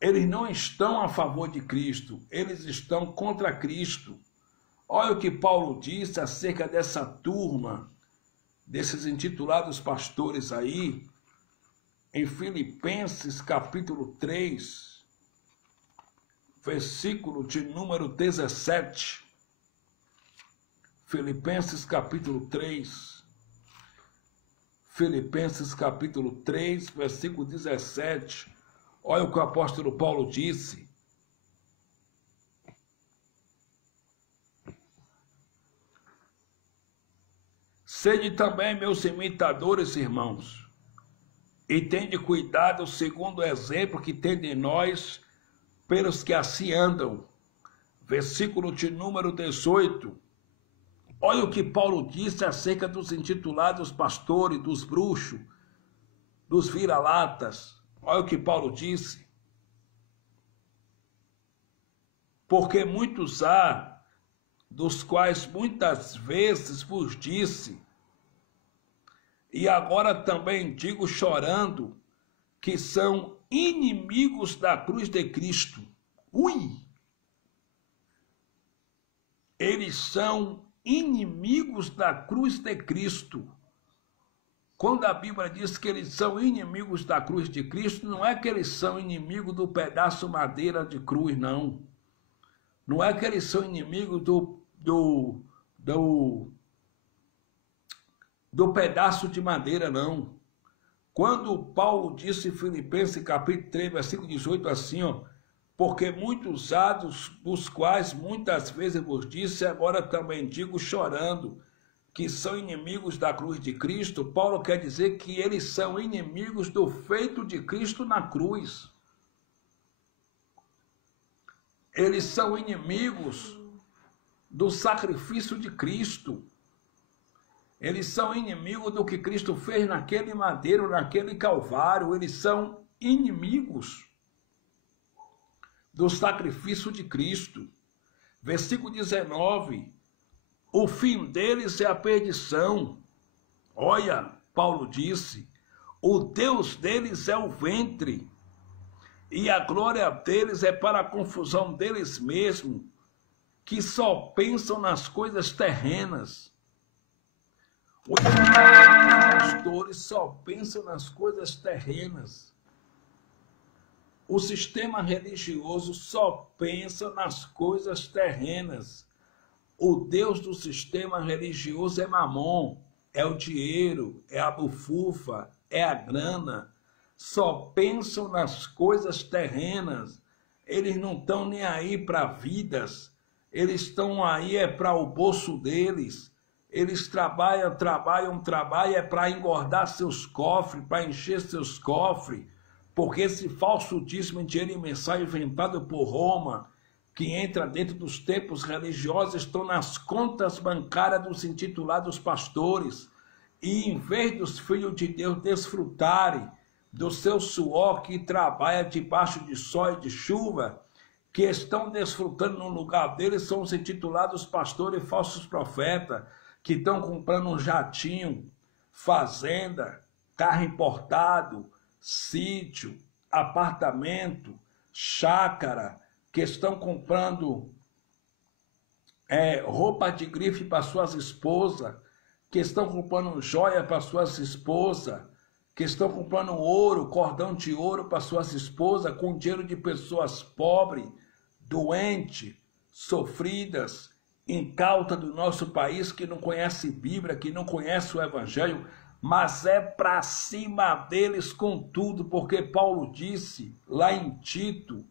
Eles não estão a favor de Cristo, eles estão contra Cristo. Olha o que Paulo disse acerca dessa turma, desses intitulados pastores aí, em Filipenses capítulo 3, versículo de número 17. Filipenses capítulo 3. Filipenses capítulo 3, versículo 17. Olha o que o apóstolo Paulo disse. Sede também meus imitadores, irmãos, e tende cuidado segundo o exemplo que tem de nós, pelos que assim andam. Versículo de número 18. Olha o que Paulo disse acerca dos intitulados pastores, dos bruxos, dos vira-latas. Olha o que Paulo disse. Porque muitos há, dos quais muitas vezes vos disse, e agora também digo chorando, que são inimigos da cruz de Cristo. Ui! Eles são inimigos da cruz de Cristo. Quando a Bíblia diz que eles são inimigos da cruz de Cristo, não é que eles são inimigos do pedaço madeira de cruz, não. Não é que eles são inimigos do pedaço de madeira, não. Quando Paulo disse em Filipenses capítulo 3, versículo 18, assim, ó, porque muitos há dos quais muitas vezes vos disse, agora também digo chorando, que são inimigos da cruz de Cristo. Paulo quer dizer que eles são inimigos do feito de Cristo na cruz. Eles são inimigos do sacrifício de Cristo. Eles são inimigos do que Cristo fez naquele madeiro, naquele calvário. Eles são inimigos do sacrifício de Cristo. Versículo 19. O fim deles é a perdição. Olha, Paulo disse, o Deus deles é o ventre, e a glória deles é para a confusão deles mesmos, que só pensam nas coisas terrenas. Os pastores só pensam nas coisas terrenas. O sistema religioso só pensa nas coisas terrenas. O Deus do sistema religioso é Mamon, é o dinheiro, é a bufufa, é a grana. Só pensam nas coisas terrenas. Eles não estão nem aí para vidas. Eles estão aí para o bolso deles. Eles trabalham é para engordar seus cofres, para encher seus cofres, porque esse falso dízimo em dinheiro mensal inventado por Roma, que entra dentro dos templos religiosos, estão nas contas bancárias dos intitulados pastores, e em vez dos filhos de Deus desfrutarem do seu suor que trabalha debaixo de sol e de chuva, que estão desfrutando no lugar deles são os intitulados pastores e falsos profetas, que estão comprando um jatinho, fazenda, carro importado, sítio, apartamento, chácara, que estão comprando roupa de grife para suas esposas, que estão comprando joia para suas esposas, que estão comprando ouro, cordão de ouro para suas esposas, com dinheiro de pessoas pobres, doentes, sofridas, incauta do nosso país, que não conhece Bíblia, que não conhece o Evangelho, mas é para cima deles com tudo, porque Paulo disse lá em Tito,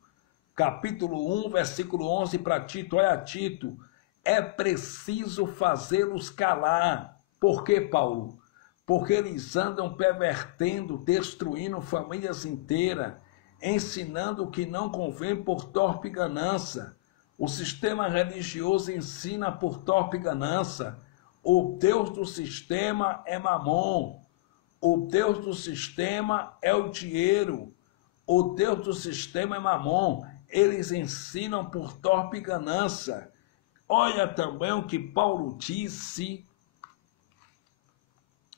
capítulo 1, versículo 11 para Tito, olha Tito, é preciso fazê-los calar. Por que, Paulo? Porque eles andam pervertendo, destruindo famílias inteiras, ensinando o que não convém por torpe ganância. O sistema religioso ensina por torpe ganância. O Deus do sistema é Mamon. O Deus do sistema é o dinheiro. O Deus do sistema é Mamon. Eles ensinam por torpe ganância. Olha também o que Paulo disse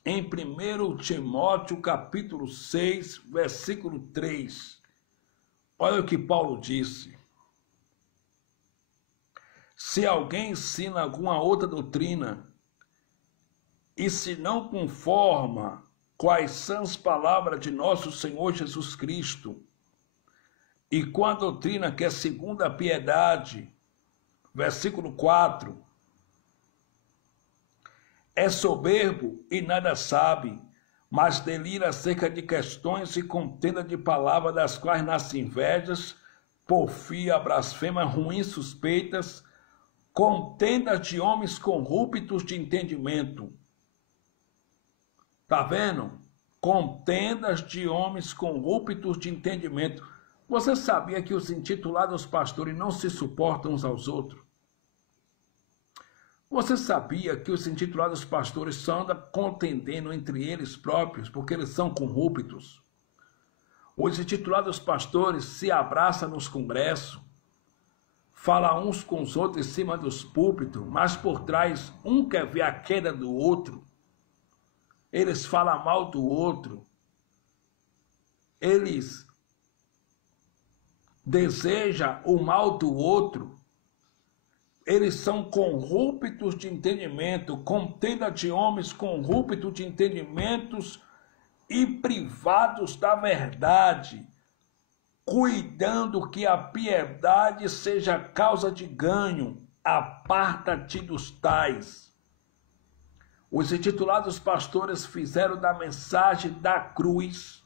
em 1 Timóteo capítulo 6, versículo 3. Olha o que Paulo disse. Se alguém ensina alguma outra doutrina, e se não conforma quais são as palavras de nosso Senhor Jesus Cristo, e com a doutrina que é segundo a piedade, versículo 4, é soberbo e nada sabe, mas delira acerca de questões e contenda de palavras, das quais nascem invejas, porfia, blasfema, ruins suspeitas, contendas de homens corruptos de entendimento. Tá vendo? Contendas de homens corruptos de entendimento. Você sabia que os intitulados pastores não se suportam uns aos outros? Você sabia que os intitulados pastores só andam contendendo entre eles próprios porque eles são corruptos? Os intitulados pastores se abraçam nos congressos, falam uns com os outros em cima dos púlpitos, mas por trás um quer ver a queda do outro. Eles falam mal do outro. Eles desejam o mal do outro. Eles são corruptos de entendimento, contenda de homens corruptos de entendimentos e privados da verdade, cuidando que a piedade seja causa de ganho. Aparta-te dos tais. Os intitulados pastores fizeram da mensagem da cruz,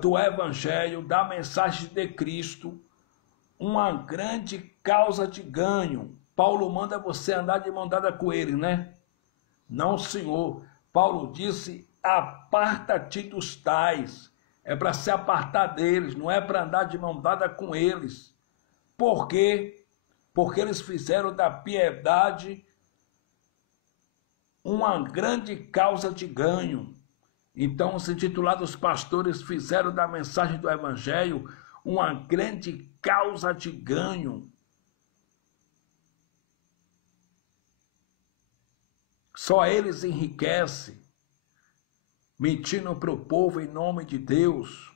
do Evangelho, da mensagem de Cristo, uma grande causa de ganho. Paulo manda você andar de mão dada com ele, né? Não, senhor. Paulo disse, aparta-te dos tais. É para se apartar deles, não é para andar de mão dada com eles. Por quê? Porque eles fizeram da piedade uma grande causa de ganho. Então, os intitulados pastores fizeram da mensagem do Evangelho uma grande causa de ganho. Só eles enriquecem, mentindo para o povo em nome de Deus,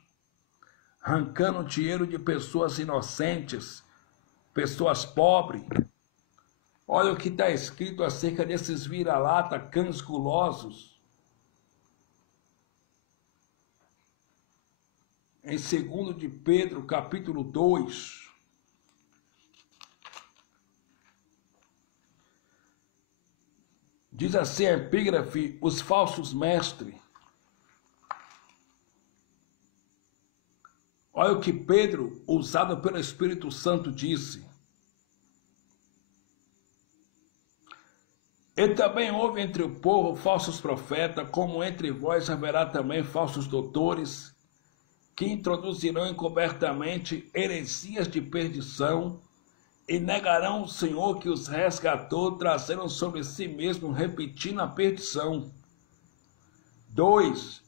arrancando dinheiro de pessoas inocentes, pessoas pobres. Olha o que está escrito acerca desses vira-lata, cães gulosos. Em 2 de Pedro, capítulo 2. Diz assim a epígrafe, os falsos mestres. Olha o que Pedro, usado pelo Espírito Santo, disse. E também houve entre o povo falsos profetas, como entre vós haverá também falsos doutores, que introduzirão encobertamente heresias de perdição, e negarão o Senhor que os resgatou, trazendo sobre si mesmo, repetindo a perdição. 2.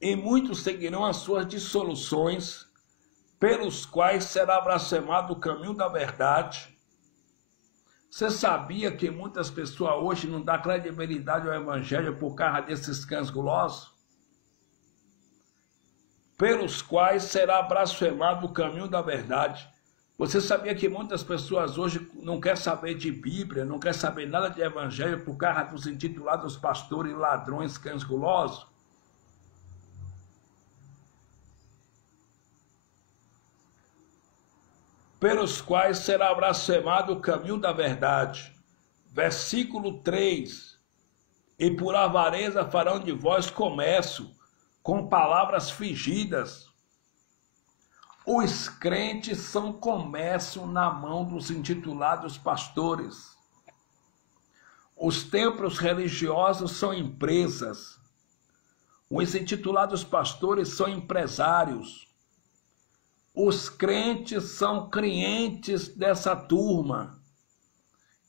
E muitos seguirão as suas dissoluções, pelos quais será blasfemado o caminho da verdade. Você sabia que muitas pessoas hoje não dão credibilidade ao Evangelho por causa desses cães gulosos? Pelos quais será blasfemado o caminho da verdade. Você sabia que muitas pessoas hoje não querem saber de Bíblia, não querem saber nada de Evangelho por causa dos intitulados pastores, ladrões, cães gulosos? Pelos quais será blasfemado o caminho da verdade. Versículo 3. E por avareza farão de vós comércio, com palavras fingidas. Os crentes são comércio na mão dos intitulados pastores. Os templos religiosos são empresas. Os intitulados pastores são empresários. Os crentes são clientes dessa turma,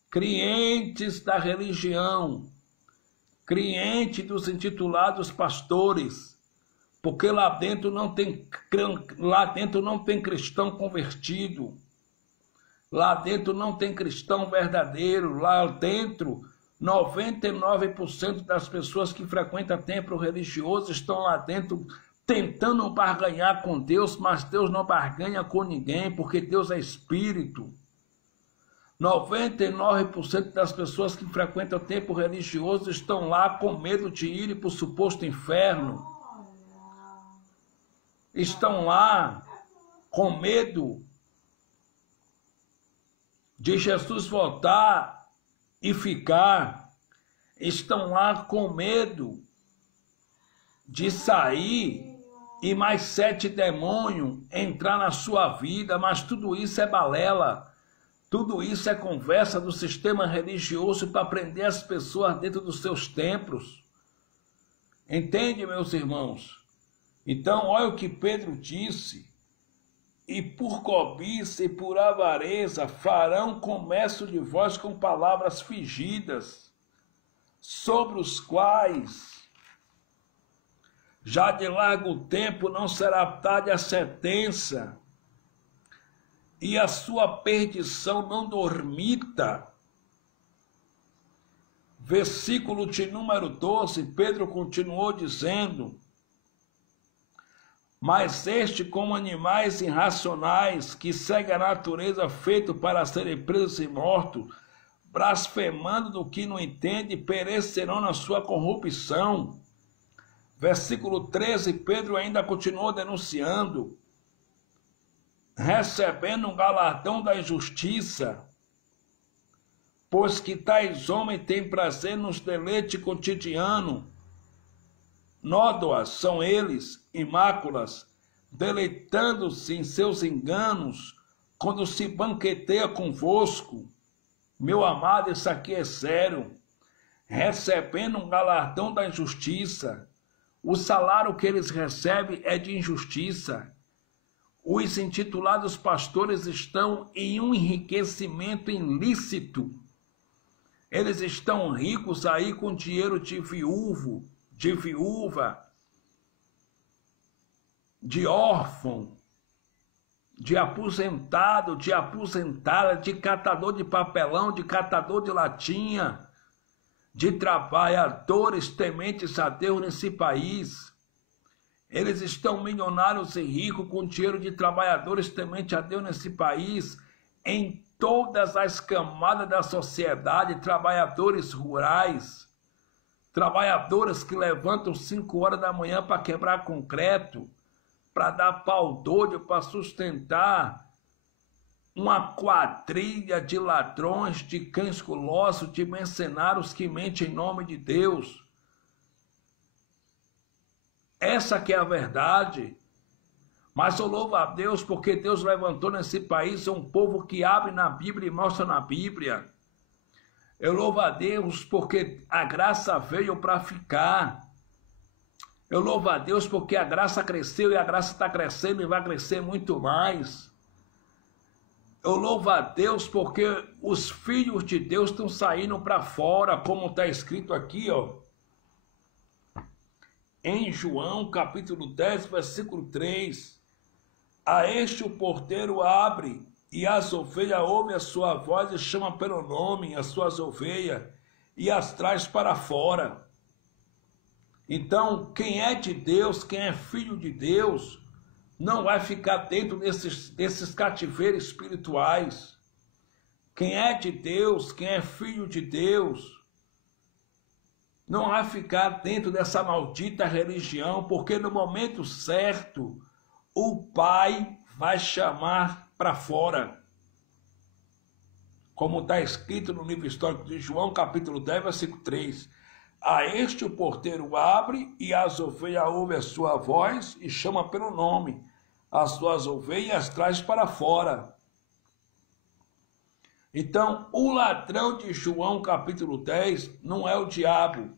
clientes da religião, clientes dos intitulados pastores, porque lá dentro não tem cristão convertido, lá dentro não tem cristão verdadeiro, lá dentro 99% das pessoas que frequentam templo religioso estão lá dentro tentando barganhar com Deus, mas Deus não barganha com ninguém, porque Deus é espírito. 99% das pessoas que frequentam o templo religioso estão lá com medo de ir para o suposto inferno. Estão lá com medo de Jesus voltar e ficar. Estão lá com medo de sair e mais 7 demônios entrar na sua vida, mas tudo isso é balela, tudo isso é conversa do sistema religioso para prender as pessoas dentro dos seus templos. Entende, meus irmãos? Então, olha o que Pedro disse: e por cobiça e por avareza farão comércio de vós com palavras fingidas, sobre os quais já de largo tempo não será tarde a sentença, e a sua perdição não dormita. Versículo de número 12, Pedro continuou dizendo: mas este, como animais irracionais, que seguem a natureza feito para serem presos e mortos, blasfemando do que não entende, perecerão na sua corrupção. Versículo 13, Pedro ainda continuou denunciando: recebendo um galardão da injustiça, pois que tais homens têm prazer nos deleites cotidianos. Nódoas são eles, imáculas, deleitando-se em seus enganos, quando se banqueteia convosco. Meu amado, isso aqui é sério. Recebendo um galardão da injustiça. O salário que eles recebem é de injustiça. Os intitulados pastores estão em um enriquecimento ilícito. Eles estão ricos aí com dinheiro de viúvo, de viúva, de órfão, de aposentado, de aposentada, de catador de papelão, de catador de latinha, de trabalhadores tementes a Deus nesse país. Eles estão milionários e ricos com dinheiro de trabalhadores tementes a Deus nesse país, em todas as camadas da sociedade, trabalhadores rurais, trabalhadores que levantam 5 horas da manhã para quebrar concreto, para dar pau doido, para sustentar uma quadrilha de ladrões, de cães gulosos, de mercenários que mentem em nome de Deus. Essa que é a verdade. Mas eu louvo a Deus porque Deus levantou nesse país um povo que abre na Bíblia e mostra na Bíblia. Eu louvo a Deus porque a graça veio para ficar. Eu louvo a Deus porque a graça cresceu e a graça está crescendo e vai crescer muito mais. Eu louvo a Deus porque os filhos de Deus estão saindo para fora, como está escrito aqui, ó. Em João, capítulo 10, versículo 3. A este o porteiro abre, e as ovelhas ouvem a sua voz e chama pelo nome as suas ovelhas, e as traz para fora. Então, quem é de Deus, quem é filho de Deus, não vai ficar dentro desses cativeiros espirituais. Quem é de Deus, quem é filho de Deus, não vai ficar dentro dessa maldita religião, porque no momento certo, o Pai vai chamar para fora. Como está escrito no livro histórico de João, capítulo 10, versículo 3. A este o porteiro abre, e as ovelhas ouvem a sua voz e chama pelo nome. As suas ovelhas traz para fora. Então, o ladrão de João, capítulo 10, não é o diabo.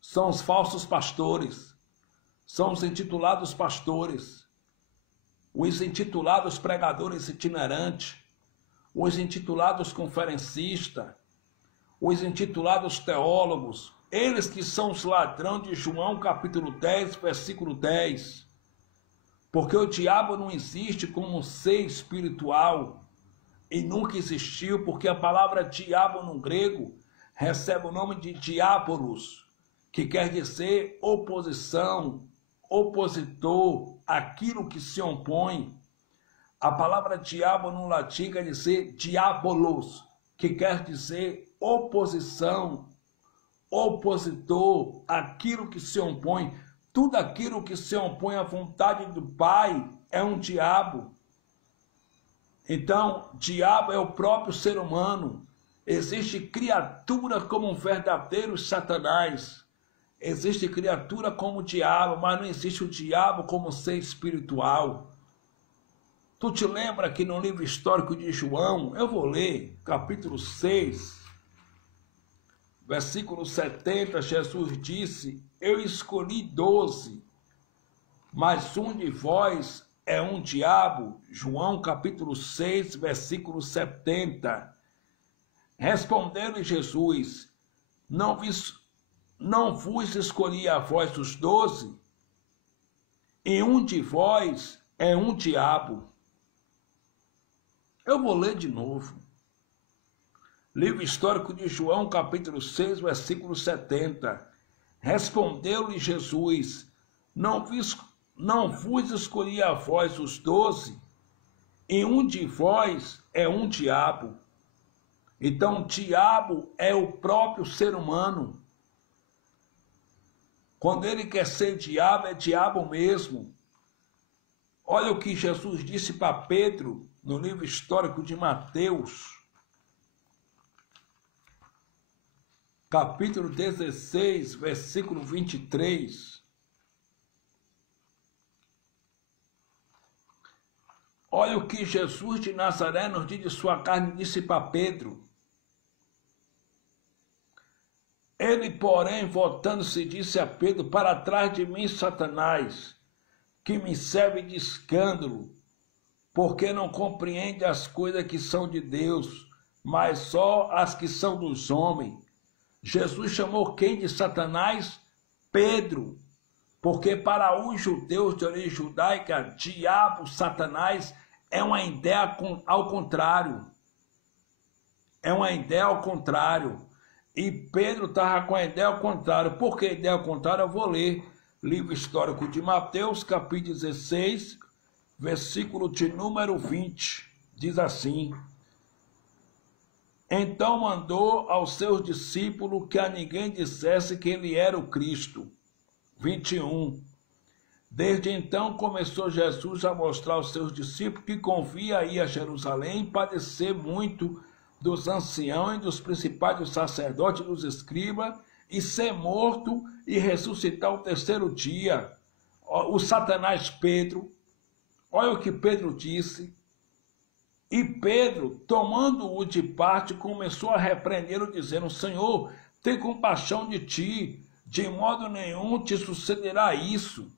São os falsos pastores. São os intitulados pastores. Os intitulados pregadores itinerantes. Os intitulados conferencistas. Os intitulados teólogos, eles que são os ladrões de João capítulo 10, versículo 10. Porque o diabo não existe como um ser espiritual, e nunca existiu, porque a palavra diabo no grego recebe o nome de diabolos, que quer dizer oposição, opositor, aquilo que se opõe. A palavra diabo no latim quer dizer diabolos, que quer dizer oposição, opositor, aquilo que se opõe. Tudo aquilo que se opõe à vontade do Pai é um diabo. Então, diabo é o próprio ser humano. Existe criatura como um verdadeiro Satanás. Existe criatura como diabo, mas não existe o diabo como ser espiritual. Tu te lembra que no livro histórico de João, eu vou ler, capítulo 6, versículo 70, Jesus disse: eu escolhi 12, mas um de vós é um diabo. João capítulo 6, versículo 70. Respondeu-lhe Jesus: não vos escolhi a vós os 12? E um de vós é um diabo. Eu vou ler de novo. Livro histórico de João, capítulo 6, versículo 70. Respondeu-lhe Jesus: não vos escolhi a vós os 12? E um de vós é um diabo. Então, diabo é o próprio ser humano. Quando ele quer ser diabo, é diabo mesmo. Olha o que Jesus disse para Pedro no livro histórico de Mateus, capítulo 16, versículo 23. Olha o que Jesus de Nazaré, nos dias de sua carne, disse para Pedro. Ele, porém, voltando-se, disse a Pedro: para trás de mim, Satanás, que me serve de escândalo, porque não compreende as coisas que são de Deus, mas só as que são dos homens. Jesus chamou quem de Satanás? Pedro, porque para os judeus de origem judaica, diabo, Satanás, é uma ideia ao contrário. É uma ideia ao contrário. E Pedro estava com a ideia ao contrário. Por que ideia ao contrário? Eu vou ler. Livro histórico de Mateus, capítulo 16, versículo de número 20. Diz assim: então mandou aos seus discípulos que a ninguém dissesse que ele era o Cristo. 21. Desde então começou Jesus a mostrar aos seus discípulos que convinha ir a Jerusalém, padecer muito dos anciãos e dos principais dos sacerdotes e dos escribas, e ser morto e ressuscitar o terceiro dia. O Satanás Pedro, olha o que Pedro disse: E Pedro, tomando-o de parte, começou a repreendê-lo, dizendo: Senhor, tem compaixão de ti, de modo nenhum te sucederá isso.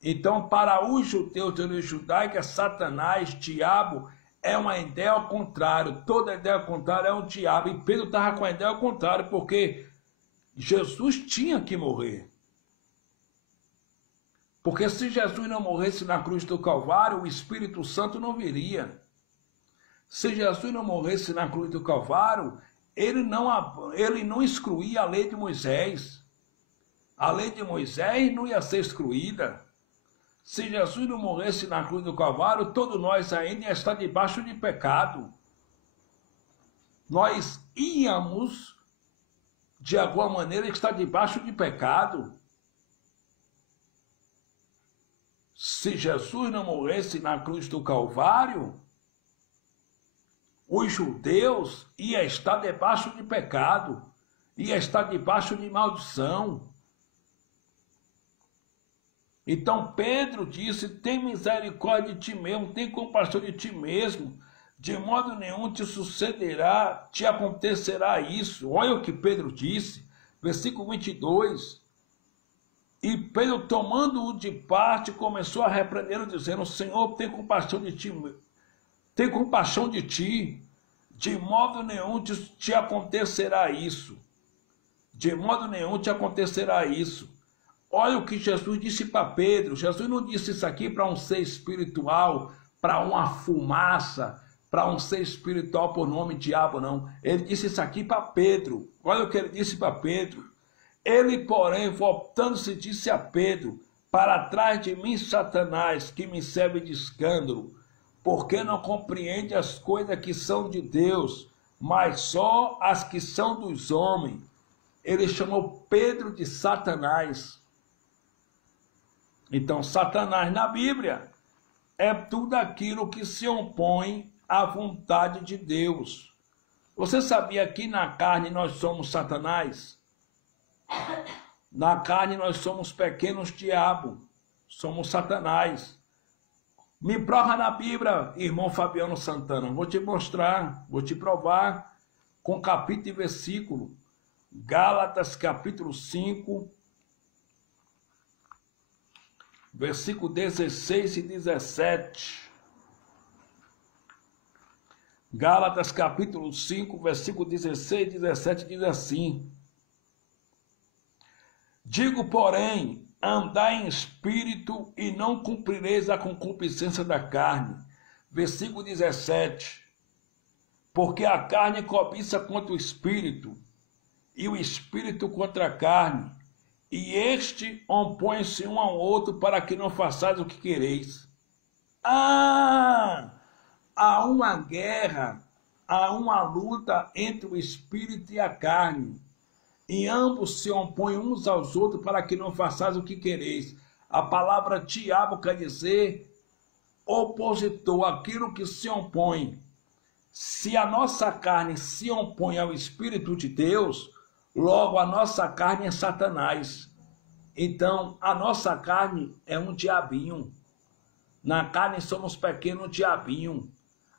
Então, para os judeus de origem judaica, Satanás, diabo, é uma ideia ao contrário. Toda ideia ao contrário é um diabo. E Pedro estava com a ideia ao contrário, porque Jesus tinha que morrer. Porque se Jesus não morresse na cruz do Calvário, o Espírito Santo não viria. Se Jesus não morresse na cruz do Calvário, ele não excluía a lei de Moisés. A lei de Moisés não ia ser excluída. Se Jesus não morresse na cruz do Calvário, todos nós ainda ia estar debaixo de pecado. Nós íamos, de alguma maneira, estar debaixo de pecado. Se Jesus não morresse na cruz do Calvário, os judeus iam estar debaixo de pecado, iam estar debaixo de maldição. Então Pedro disse: tem misericórdia de ti mesmo, tem compaixão de ti mesmo, de modo nenhum te sucederá, te acontecerá isso. Olha o que Pedro disse, versículo 22. E Pedro, tomando-o de parte, começou a repreendê-lo, dizendo: Senhor, tem compaixão de ti, de modo nenhum te acontecerá isso. De modo nenhum te acontecerá isso. Olha o que Jesus disse para Pedro. Jesus não disse isso aqui para um ser espiritual, para uma fumaça, para um ser espiritual por nome diabo, não. Ele disse isso aqui para Pedro. Olha o que ele disse para Pedro. Ele, porém, voltando-se, disse a Pedro: para trás de mim, Satanás, que me serve de escândalo, porque não compreende as coisas que são de Deus, mas só as que são dos homens. Ele chamou Pedro de Satanás. Então, Satanás na Bíblia é tudo aquilo que se opõe à vontade de Deus. Você sabia que na carne nós somos Satanás? Na carne nós somos pequenos diabos, somos Satanás. Me prova na Bíblia, irmão Fabiano Santana. Vou te mostrar, vou te provar com capítulo e versículo. Gálatas capítulo 5, versículo 16 e 17. Gálatas capítulo 5, versículo 16 e 17 diz assim: digo, porém, andai em espírito e não cumprireis a concupiscência da carne. Versículo 17. Porque a carne cobiça contra o espírito, e o espírito contra a carne, e este opõe-se um ao outro para que não façais o que quereis. Há uma guerra, há uma luta entre o espírito e a carne. E ambos se opõem uns aos outros para que não façais o que quereis. A palavra diabo quer dizer opositor, aquilo que se opõe. Se a nossa carne se opõe ao Espírito de Deus, logo a nossa carne é Satanás. Então, a nossa carne é um diabinho. Na carne somos pequeno diabinho.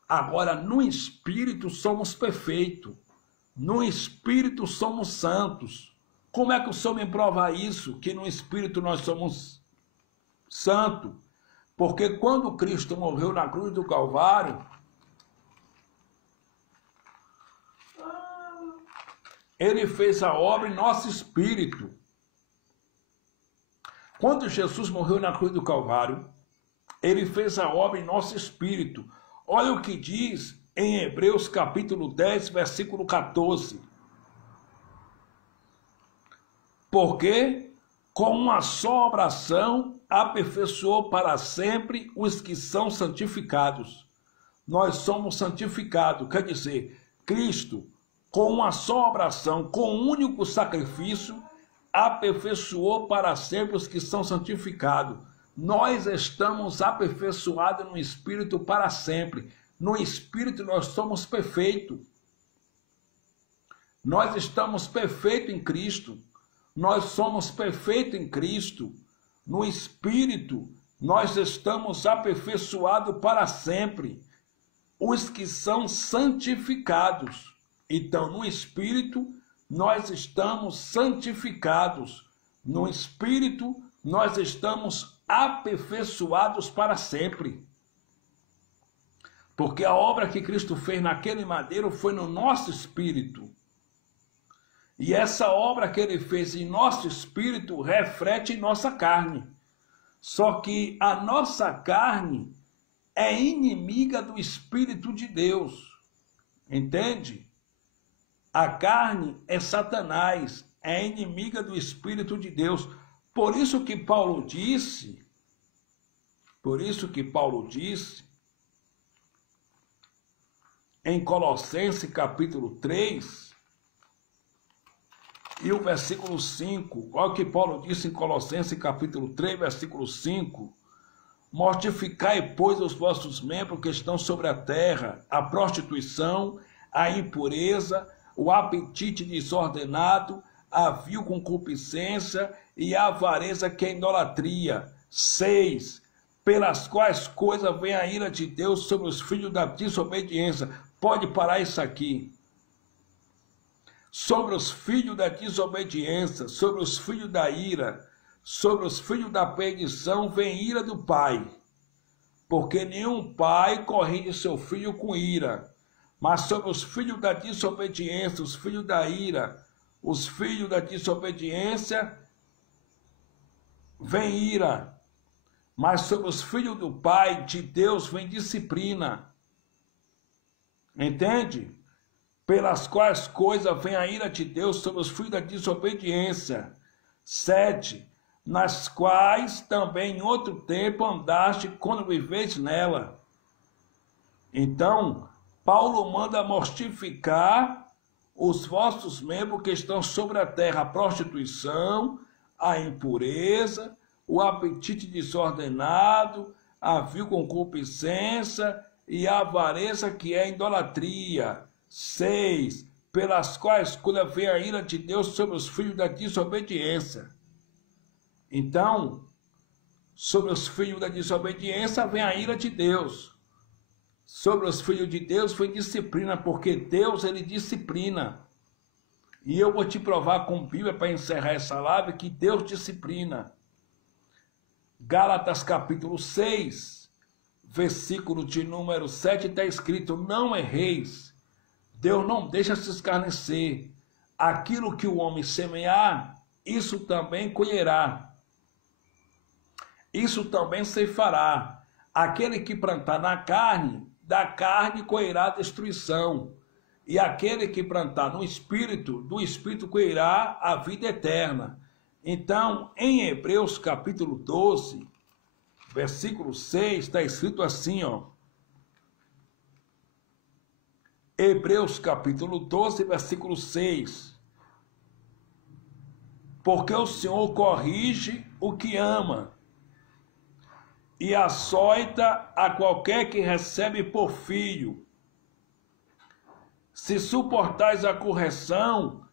Agora, no Espírito somos perfeitos. No Espírito somos santos. Como é que o Senhor me prova isso? Que no Espírito nós somos santos? Porque quando Cristo morreu na cruz do Calvário, Ele fez a obra em nosso espírito. Quando Jesus morreu na cruz do Calvário, Ele fez a obra em nosso espírito. Olha o que diz em Hebreus capítulo 10, versículo 14. Porque com uma só oração aperfeiçoou para sempre os que são santificados. Nós somos santificados, quer dizer, Cristo, com uma só oração, com um único sacrifício, aperfeiçoou para sempre os que são santificados. Nós estamos aperfeiçoados no Espírito para sempre. No Espírito nós somos perfeitos. Nós estamos perfeitos em Cristo. Nós somos perfeitos em Cristo. No Espírito nós estamos aperfeiçoados para sempre. os que são santificados. Então, no Espírito, nós estamos santificados. No Espírito, nós estamos aperfeiçoados para sempre. Porque a obra que Cristo fez naquele madeiro foi no nosso espírito. E essa obra que ele fez em nosso espírito reflete em nossa carne. Só que a nossa carne é inimiga do Espírito de Deus. Entende? A carne é Satanás, é inimiga do Espírito de Deus. Por isso que Paulo disse, em Colossenses capítulo 3, e o versículo 5, olha o que Paulo disse em Colossenses capítulo 3, versículo 5, mortificai, pois, os vossos membros que estão sobre a terra, a prostituição, a impureza, o apetite desordenado, a vil concupiscência e a avareza que é idolatria. 6. Pelas quais coisas vem a ira de Deus sobre os filhos da desobediência. Pode parar isso aqui. Sobre os filhos da desobediência, sobre os filhos da ira, sobre os filhos da perdição vem ira do Pai. Porque nenhum pai corrige seu filho com ira. Mas sobre os filhos da desobediência, os filhos da ira, os filhos da desobediência, vem ira. Mas sobre os filhos do Pai, de Deus, vem disciplina. Entende? Pelas quais coisas vem a ira de Deus sobre os filhos da desobediência. 7. Nas quais também em outro tempo andaste quando viveste nela. Então, Paulo manda mortificar os vossos membros que estão sobre a terra, a prostituição, a impureza, o apetite desordenado, a vil concupiscência e a avareza que é idolatria. 6. Pelas quais coisas vem a ira de Deus sobre os filhos da desobediência. Então, sobre os filhos da desobediência vem a ira de Deus. Sobre os filhos de Deus vem disciplina, porque Deus, ele disciplina. E eu vou te provar com Bíblia para encerrar essa live que Deus disciplina. Gálatas capítulo 6, versículo de número 7, está escrito: não erreis, Deus não deixa se escarnecer. Aquilo que o homem semear, isso também colherá. Isso também ceifará. Aquele que plantar na carne, da carne colherá destruição. E aquele que plantar no Espírito, do Espírito colherá a vida eterna. Então, em Hebreus capítulo 12, versículo 6, está escrito assim, ó. Hebreus capítulo 12, versículo 6. Porque o Senhor corrige o que ama e açoita a qualquer que recebe por filho. Se suportais a correção,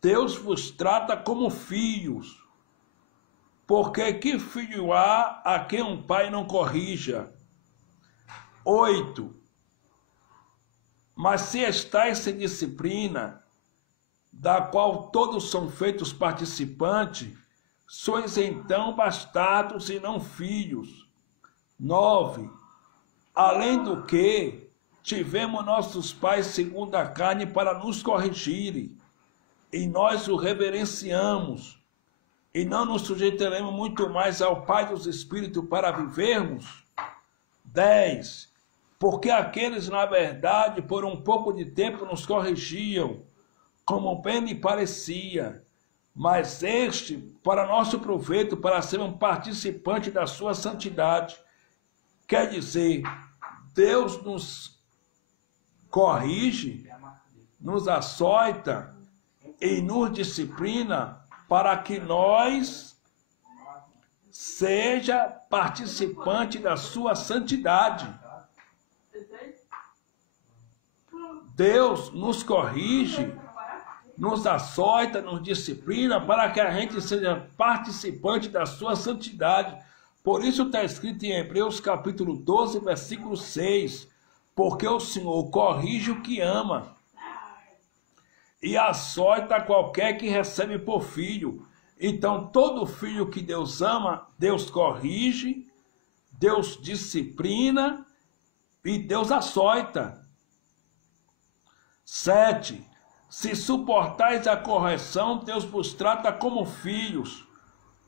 Deus vos trata como filhos. Porque que filho há a quem um pai não corrija? 8. Mas se estáis sem disciplina, da qual todos são feitos participantes, sois então bastardos e não filhos. 9. Além do que, tivemos nossos pais segundo a carne para nos corrigirem, e nós o reverenciamos, e não nos sujeitaremos muito mais ao Pai dos Espíritos para vivermos? 10. Porque aqueles, na verdade, por um pouco de tempo nos corrigiam, como bem lhe parecia, mas este, para nosso proveito, para ser um participante da sua santidade. Quer dizer, Deus nos corrige, nos açoita e nos disciplina para que nós seja participante da sua santidade. Deus nos corrige, nos açoita, nos disciplina para que a gente seja participante da sua santidade. Por isso está escrito em Hebreus capítulo 12, versículo 6. porque o Senhor corrige o que ama e açoita qualquer que recebe por filho. Então, todo filho que Deus ama, Deus corrige, Deus disciplina e Deus açoita. 7. Se suportais a correção, Deus vos trata como filhos.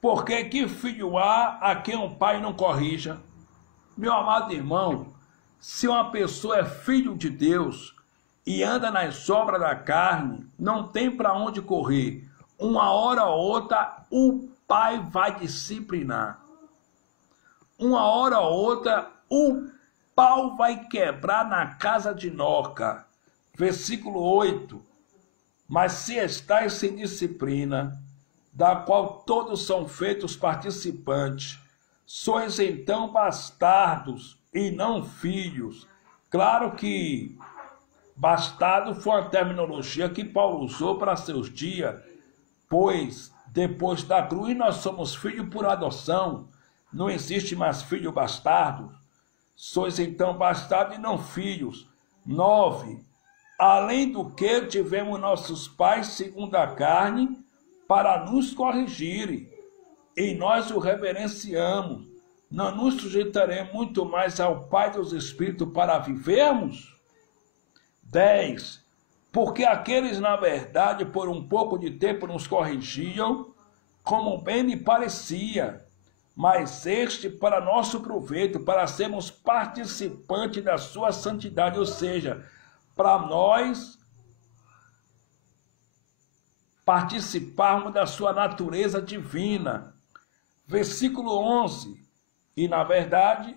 Porque que filho há a quem o pai não corrija? Meu amado irmão, se uma pessoa é filho de Deus e anda nas sobras da carne, não tem para onde correr. Uma hora ou outra, o pai vai disciplinar. Uma hora ou outra, o pau vai quebrar na casa de Noca. Versículo 8. Mas se estáis sem disciplina, da qual todos são feitos participantes, sois então bastardos e não filhos. Claro que bastardo foi uma terminologia que Paulo usou para seus dias, pois depois da cruz nós somos filhos por adoção, não existe mais filho bastardo. Sois então bastardos e não filhos. 9. Além do que tivemos nossos pais segundo a carne para nos corrigirem, e nós o reverenciamos. Não nos sujeitaremos muito mais ao Pai dos Espíritos para vivermos? 10. Porque aqueles, na verdade, por um pouco de tempo nos corrigiam, como bem me parecia, mas este para nosso proveito, para sermos participantes da sua santidade, ou seja, para nós participarmos da sua natureza divina. Versículo 11. E, na verdade,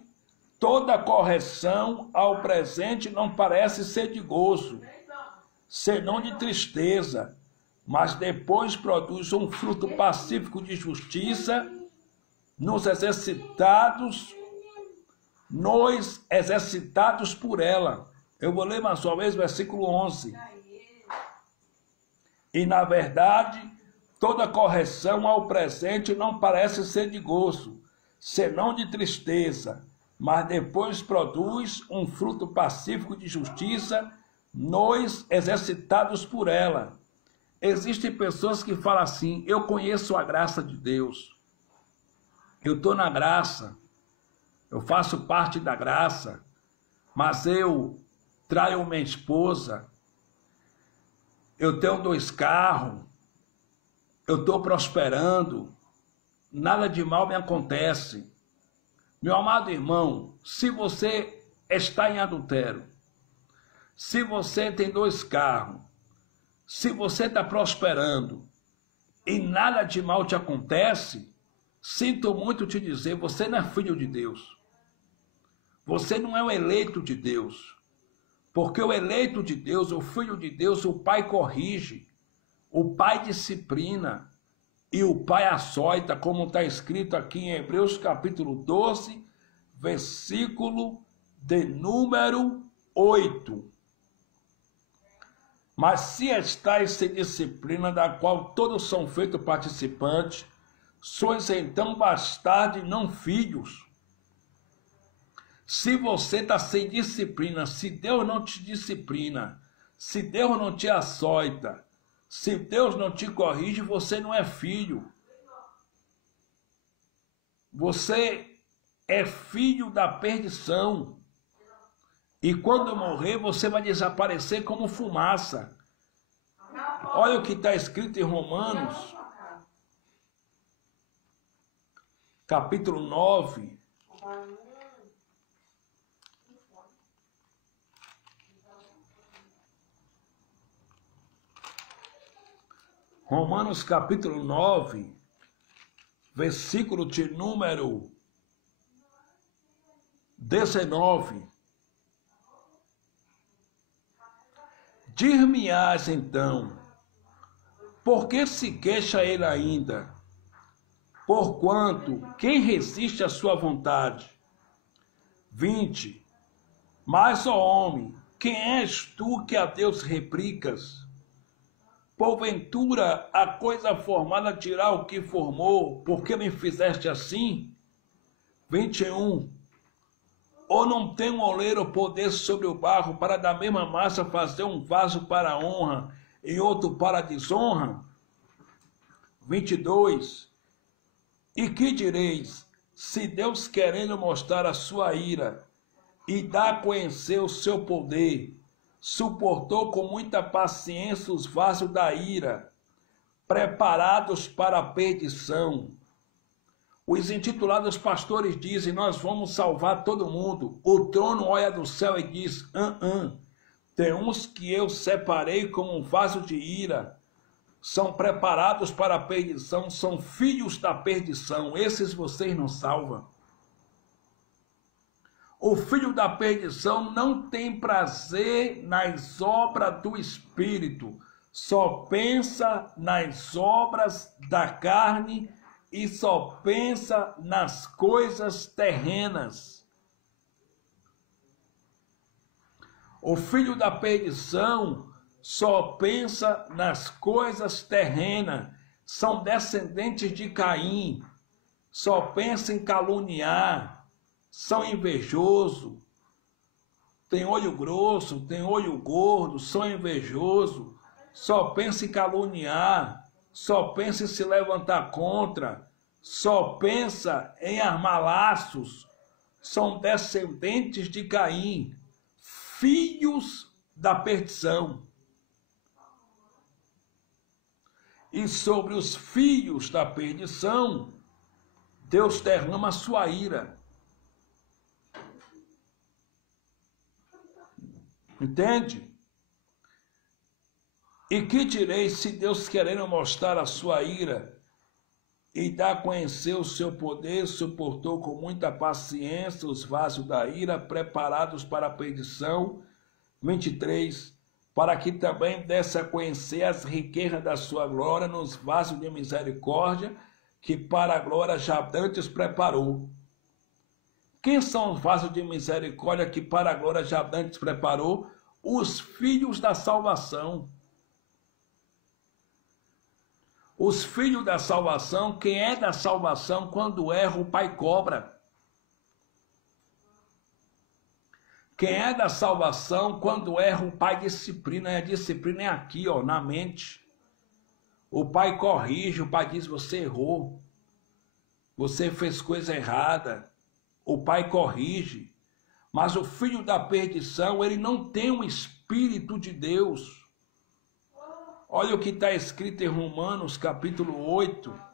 toda correção ao presente não parece ser de gozo, senão de tristeza, mas depois produz um fruto pacífico de justiça nos exercitados por ela. Eu vou ler mais uma vez o versículo 11. E, na verdade, toda correção ao presente não parece ser de gozo, senão de tristeza, mas depois produz um fruto pacífico de justiça nos exercitados por ela. Existem pessoas que falam assim: eu conheço a graça de Deus, eu estou na graça, eu faço parte da graça, mas eu traio minha esposa, eu tenho 2 carros, eu estou prosperando, nada de mal me acontece. Meu amado irmão, se você está em adultério, se você tem 2 carros, se você está prosperando e nada de mal te acontece, sinto muito te dizer, você não é filho de Deus. Você não é o eleito de Deus. Porque o eleito de Deus, o filho de Deus, o pai corrige, o pai disciplina e o pai açoita, como está escrito aqui em Hebreus capítulo 12, versículo de número 8. Mas se estáis sem disciplina, da qual todos são feitos participantes, sois então bastardos e não filhos. Se você está sem disciplina, se Deus não te disciplina, se Deus não te açoita, se Deus não te corrige, você não é filho. Você é filho da perdição. E quando morrer, você vai desaparecer como fumaça. Olha o que está escrito em Romanos, capítulo 9. Romanos capítulo 9, versículo de número 19. Dir-me-ás então, por que se queixa ele ainda? Porquanto, quem resiste à sua vontade? 20. Mas, ó homem, quem és tu que a Deus replicas? Porventura, a coisa formada dirá o que formou, por que me fizeste assim? 21. Ou não tem um oleiro poder sobre o barro para da mesma massa fazer um vaso para a honra e outro para a desonra? 22. E que direis, se Deus, querendo mostrar a sua ira e dar a conhecer o seu poder, suportou com muita paciência os vasos da ira, preparados para a perdição? Os intitulados pastores dizem, nós vamos salvar todo mundo. O trono olha do céu e diz, tem uns que eu separei como um vaso de ira, são preparados para a perdição, são filhos da perdição, esses vocês não salvam. O filho da perdição não tem prazer nas obras do Espírito, só pensa nas obras da carne e só pensa nas coisas terrenas. O filho da perdição só pensa nas coisas terrenas, são descendentes de Caim, só pensa em caluniar, são invejosos, tem olho grosso, tem olho gordo, são invejosos, só pensa em caluniar, só pensa em se levantar contra, só pensa em armar laços, são descendentes de Caim, filhos da perdição. E sobre os filhos da perdição, Deus derrama a sua ira. Entende? E que direi, se Deus, querendo mostrar a sua ira e dar a conhecer o seu poder, suportou com muita paciência os vasos da ira preparados para a perdição? 23. Para que também desse a conhecer as riquezas da sua glória nos vasos de misericórdia, que para a glória já dantes preparou. Quem são os vasos de misericórdia que para a glória já dantes preparou? Os filhos da salvação. Os filhos da salvação, quem é da salvação, quando erra, o pai cobra. Quem é da salvação, quando erra, o pai disciplina. E a disciplina é aqui, ó, na mente. O pai corrige, o pai diz, você errou. Você fez coisa errada. O pai corrige. Mas o filho da perdição, ele não tem um Espírito de Deus. Olha o que está escrito em Romanos, capítulo 8.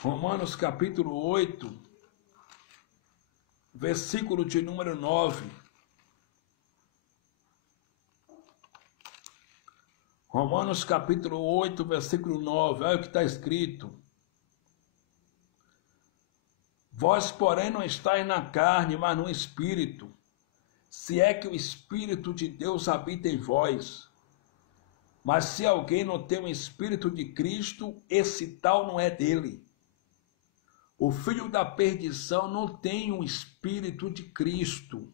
Romanos, capítulo 8, versículo de número 9. Romanos, capítulo 8, versículo 9. Olha o que está escrito. Vós, porém, não estáis na carne, mas no Espírito, se é que o Espírito de Deus habita em vós. Mas se alguém não tem o Espírito de Cristo, esse tal não é dele. O filho da perdição não tem o Espírito de Cristo.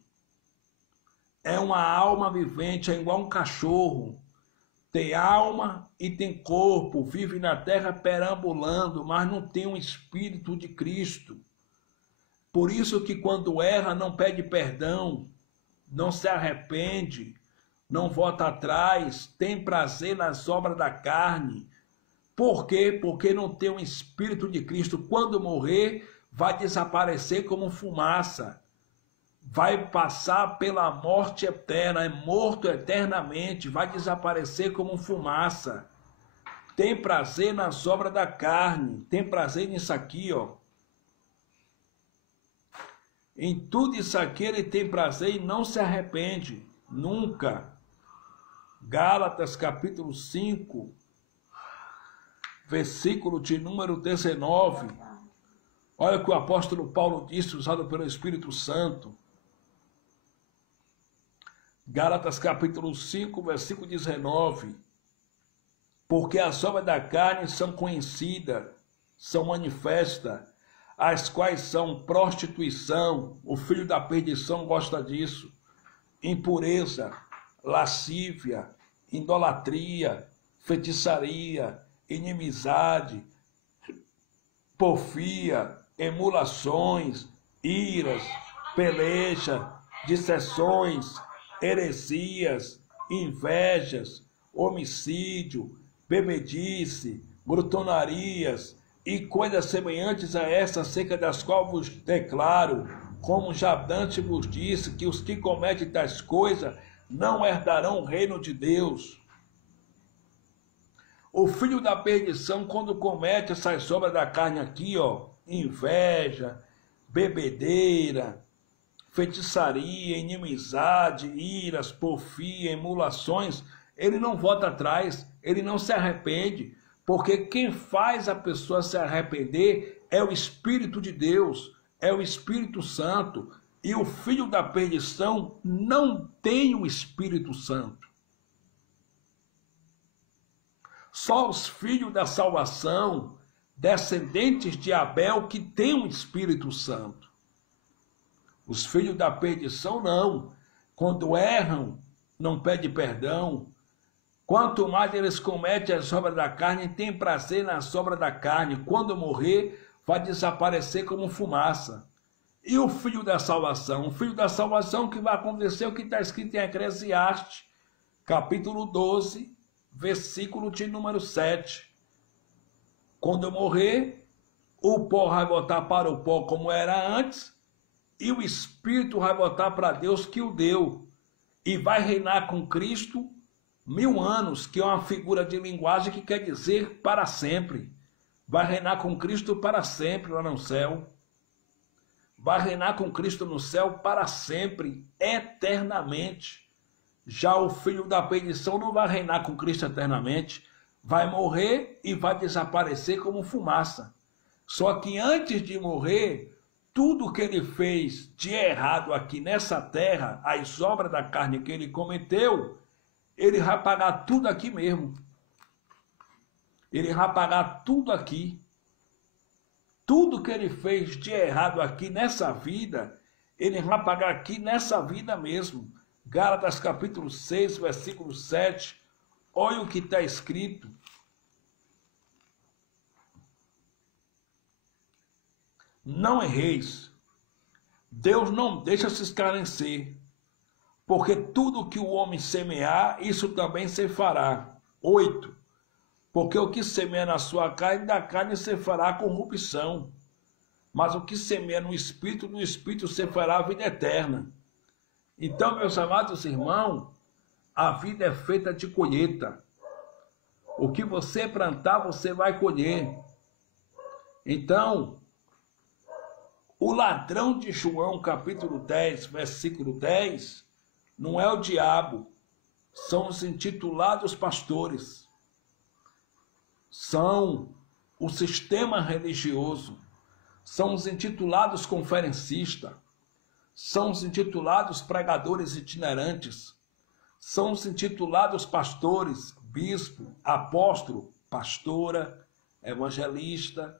É uma alma vivente, é igual um cachorro. Tem alma e tem corpo, vive na terra perambulando, mas não tem o Espírito de Cristo. Por isso que quando erra não pede perdão, não se arrepende, não volta atrás, tem prazer nas obras da carne. Por quê? Porque não tem o Espírito de Cristo. Quando morrer, vai desaparecer como fumaça. Vai passar pela morte eterna, é morto eternamente, vai desaparecer como fumaça. Tem prazer nas obras da carne, tem prazer nisso aqui, ó. Em tudo isso aqui ele tem prazer e não se arrepende, nunca. Gálatas capítulo 5, versículo de número 19. Olha o que o apóstolo Paulo disse, usado pelo Espírito Santo. Gálatas capítulo 5, versículo 19. Porque as obras da carne são conhecidas, são manifestas, as quais são prostituição, o filho da perdição gosta disso, impureza, lascívia, idolatria, feitiçaria, inimizade, porfia, emulações, iras, peleja, dissensões, heresias, invejas, homicídio, bebedice, glutonarias e coisas semelhantes a essas, acerca das quais vos declaro, como já antes vos disse, que os que cometem tais coisas não herdarão o reino de Deus. O filho da perdição, quando comete essas obras da carne aqui, ó, inveja, bebedeira, feitiçaria, inimizade, iras, porfia, emulações, ele não volta atrás, ele não se arrepende, porque quem faz a pessoa se arrepender é o Espírito de Deus, é o Espírito Santo, e o filho da perdição não tem o Espírito Santo. Só os filhos da salvação, descendentes de Abel, que têm o Espírito Santo. Os filhos da perdição não. Quando erram, não pedem perdão. Quanto mais eles cometem as obras da carne, têm prazer nas obras da carne. Quando morrer, vai desaparecer como fumaça. E o filho da salvação? O filho da salvação, que vai acontecer o que está escrito em Eclesiastes, capítulo 12, versículo de número 7. Quando eu morrer, o pó vai voltar para o pó como era antes, e o Espírito vai voltar para Deus que o deu, e vai reinar com Cristo 1000 anos, que é uma figura de linguagem que quer dizer para sempre. Vai reinar com Cristo para sempre lá no céu. Vai reinar com Cristo no céu para sempre, eternamente. Já o filho da perdição não vai reinar com Cristo eternamente, vai morrer e vai desaparecer como fumaça. Só que antes de morrer, tudo que ele fez de errado aqui nessa terra, as obras da carne que ele cometeu, ele vai pagar tudo aqui mesmo. Ele vai pagar tudo aqui. Tudo que ele fez de errado aqui nessa vida, ele vai pagar aqui nessa vida mesmo. Gálatas capítulo 6, versículo 7. Olha o que está escrito. Não erreis. Deus não deixa se escarnecer. Porque tudo que o homem semear, isso também se fará. 8. Porque o que semeia na sua carne, da carne se fará corrupção. Mas o que semeia no Espírito se fará a vida eterna. Então, meus amados irmãos, a vida é feita de colheita. O que você plantar, você vai colher. Então, o ladrão de João, capítulo 10, versículo 10, não é o diabo, são os intitulados pastores. São o sistema religioso, são os intitulados conferencistas, são os intitulados pregadores itinerantes, são os intitulados pastores, bispo, apóstolo, pastora, evangelista,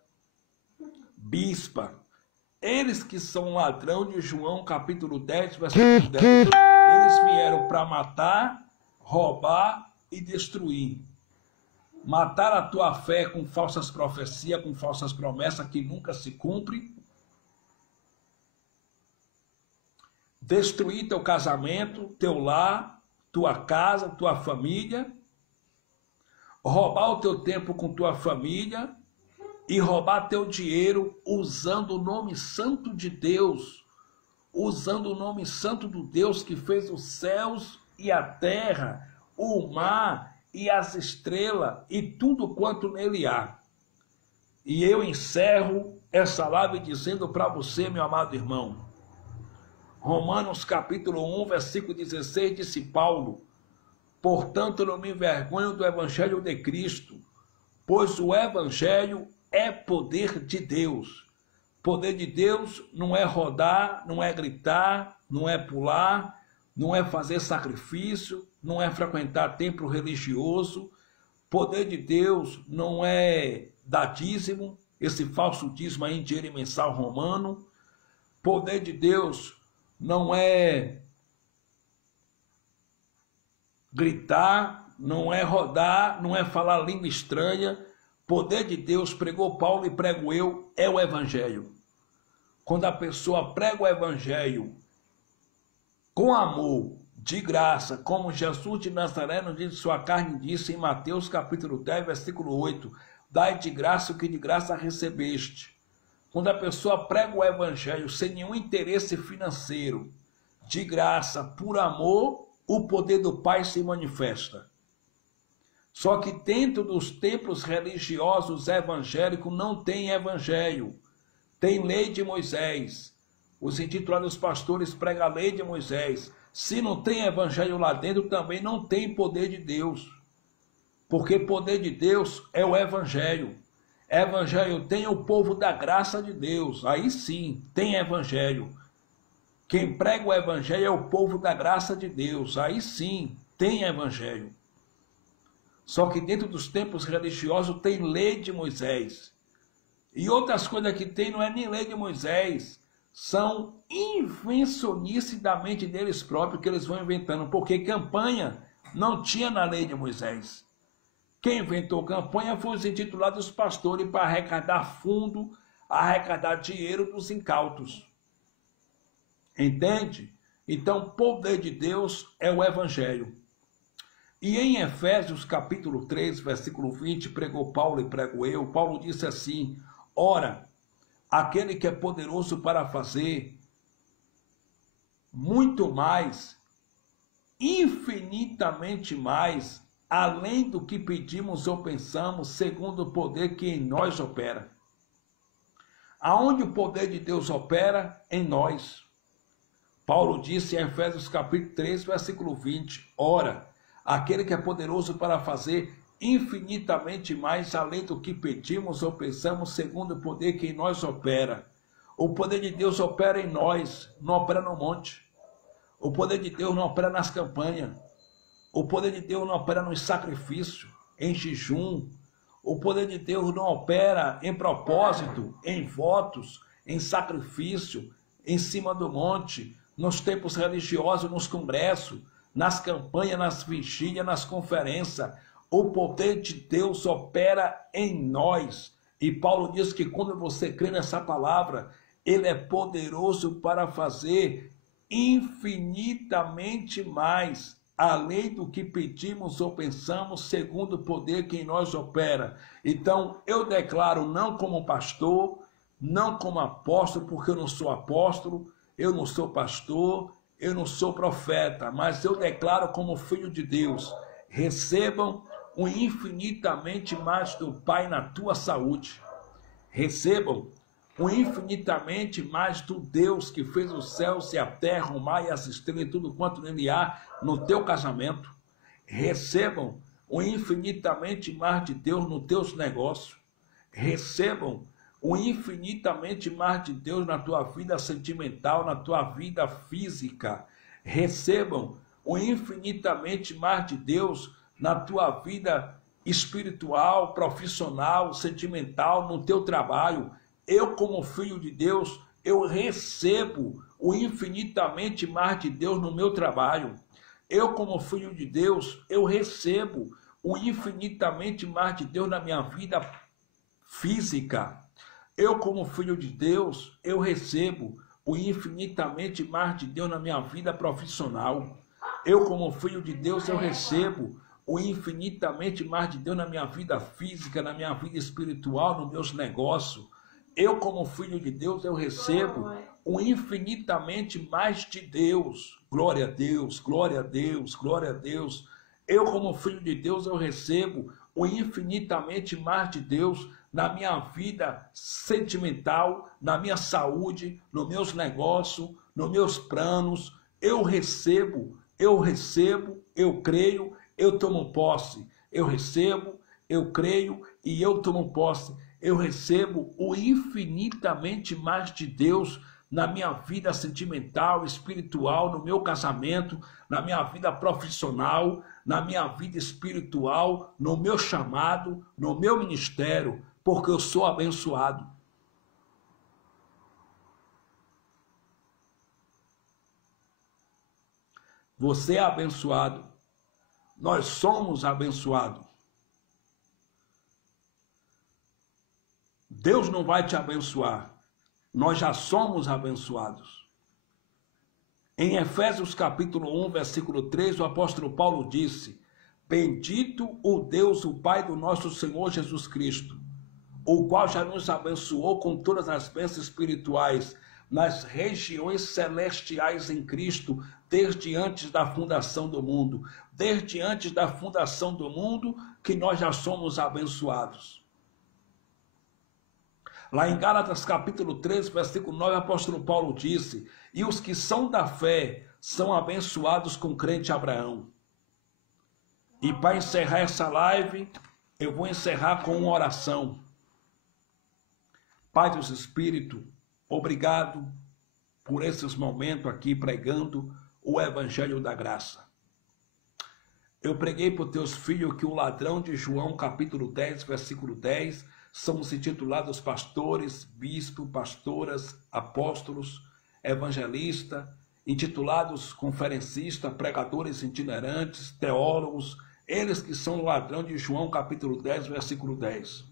bispa. Eles que são ladrão de João capítulo 10, versículo 10. Eles vieram para matar, roubar e destruir. Matar a tua fé com falsas profecias, com falsas promessas que nunca se cumprem. Destruir teu casamento, teu lar, tua casa, tua família. Roubar o teu tempo com tua família e roubar teu dinheiro usando o nome santo de Deus. Usando o nome santo do Deus que fez os céus e a terra, o mar e as estrelas e tudo quanto nele há. E eu encerro essa live dizendo para você, meu amado irmão, Romanos capítulo 1, versículo 16, disse Paulo: portanto não me envergonho do evangelho de Cristo, pois o evangelho é poder de Deus. Poder de Deus não é rodar, não é gritar, não é pular, não é fazer sacrifício, não é frequentar templo religioso. Poder de Deus não é dar dízimo, esse falso dízimo aí em dinheiro mensal romano. Poder de Deus não é gritar, não é rodar, não é falar língua estranha. Poder de Deus, pregou Paulo e prego eu, é o evangelho. Quando a pessoa prega o evangelho com amor, de graça, como Jesus de Nazaré nos diz, sua carne disse em Mateus capítulo 10, versículo 8, dai de graça o que de graça recebeste. Quando a pessoa prega o evangelho sem nenhum interesse financeiro, de graça, por amor, o poder do Pai se manifesta. Só que dentro dos templos religiosos evangélicos não tem evangelho. Tem lei de Moisés. Os intitulados pastores pregam a lei de Moisés. Se não tem evangelho lá dentro, também não tem poder de Deus. Porque poder de Deus é o evangelho. Evangelho tem o povo da graça de Deus. Aí sim, tem evangelho. Quem prega o evangelho é o povo da graça de Deus. Aí sim, tem evangelho. Só que dentro dos templos religiosos tem lei de Moisés. E outras coisas que tem não é nem lei de Moisés. São invencionices da mente deles próprios que eles vão inventando. Porque campanha não tinha na lei de Moisés. Quem inventou campanha foi os intitulados pastores para arrecadar fundo, arrecadar dinheiro dos incautos. Entende? Então, o poder de Deus é o evangelho. E em Efésios capítulo 3, versículo 20, pregou Paulo e prego eu, Paulo disse assim, ora, aquele que é poderoso para fazer muito mais, infinitamente mais, além do que pedimos ou pensamos, segundo o poder que em nós opera. Aonde o poder de Deus opera? Em nós. Paulo disse em Efésios capítulo 3, versículo 20, ora, aquele que é poderoso para fazer infinitamente mais além do que pedimos ou pensamos, segundo o poder que em nós opera. O poder de Deus opera em nós, não opera no monte. O poder de Deus não opera nas campanhas. O poder de Deus não opera nos sacrifícios, em jejum. O poder de Deus não opera em propósito, em votos, em sacrifício, em cima do monte, nos tempos religiosos, nos congressos, nas campanhas, nas vigílias, nas conferências. O poder de Deus opera em nós. E Paulo diz que quando você crê nessa palavra, ele é poderoso para fazer infinitamente mais, além do que pedimos ou pensamos, segundo o poder que em nós opera. Então, eu declaro, não como pastor, não como apóstolo, porque eu não sou apóstolo, eu não sou pastor, eu não sou profeta, mas eu declaro como filho de Deus, recebam o infinitamente mais do Pai na tua saúde. Recebam o infinitamente mais do Deus que fez os céus e a terra, o mar e as estrelas e tudo quanto nele há no teu casamento. Recebam o infinitamente mais de Deus nos teus negócios. Recebam o infinitamente mais de Deus na tua vida sentimental, na tua vida física. Recebam o infinitamente mais de Deus na tua vida espiritual, profissional, sentimental, no teu trabalho. Eu, como filho de Deus, eu recebo o infinitamente mais de Deus no meu trabalho. Eu, como filho de Deus, eu recebo o infinitamente mais de Deus na minha vida física. Eu, como filho de Deus, eu recebo o infinitamente mais de Deus na minha vida profissional. Eu, como filho de Deus, eu recebo o infinitamente mais de Deus na minha vida física, na minha vida espiritual, nos meus negócios. Eu, como filho de Deus, eu recebo o infinitamente mais de Deus. Glória a Deus, glória a Deus, glória a Deus. Eu, como filho de Deus, eu recebo o infinitamente mais de Deus na minha vida sentimental, na minha saúde, nos meus negócios, nos meus planos. Eu recebo, eu creio, eu tomo posse. Eu recebo, eu creio e eu tomo posse. Eu recebo o infinitamente mais de Deus na minha vida sentimental, espiritual, no meu casamento, na minha vida profissional, na minha vida espiritual, no meu chamado, no meu ministério, porque eu sou abençoado. Você é abençoado. Nós somos abençoados. Deus não vai te abençoar. Nós já somos abençoados. Em Efésios capítulo 1, versículo 3, o apóstolo Paulo disse: bendito o Deus, o Pai do nosso Senhor Jesus Cristo, o qual já nos abençoou com todas as bênçãos espirituais nas regiões celestiais em Cristo, desde antes da fundação do mundo. Desde antes da fundação do mundo, que nós já somos abençoados. Lá em Gálatas capítulo 13, versículo 9, o apóstolo Paulo disse: e os que são da fé são abençoados com o crente Abraão. E para encerrar essa live, eu vou encerrar com uma oração. Pai dos Espíritos, obrigado por esses momentos aqui pregando o Evangelho da Graça. Eu preguei para os teus filhos que o ladrão de João, capítulo 10, versículo 10, somos intitulados pastores, bispos, pastoras, apóstolos, evangelistas, intitulados conferencistas, pregadores itinerantes, teólogos, eles que são o ladrão de João, capítulo 10, versículo 10.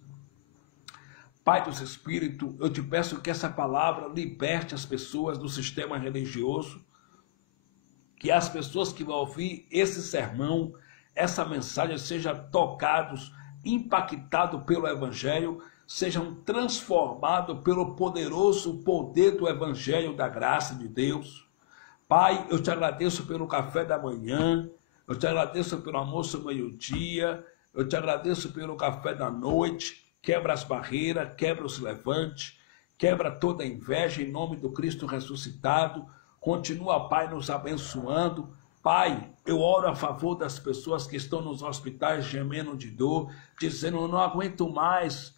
Pai dos Espíritos, eu te peço que essa palavra liberte as pessoas do sistema religioso, que as pessoas que vão ouvir esse sermão, essa mensagem, sejam tocados, impactados pelo Evangelho, sejam transformados pelo poderoso poder do Evangelho da graça de Deus. Pai, eu te agradeço pelo café da manhã, eu te agradeço pelo almoço ao meio-dia, eu te agradeço pelo café da noite. Quebra as barreiras, quebra os levantes, quebra toda a inveja em nome do Cristo ressuscitado. Continua, Pai, nos abençoando. Pai, eu oro a favor das pessoas que estão nos hospitais gemendo de dor, dizendo: eu não aguento mais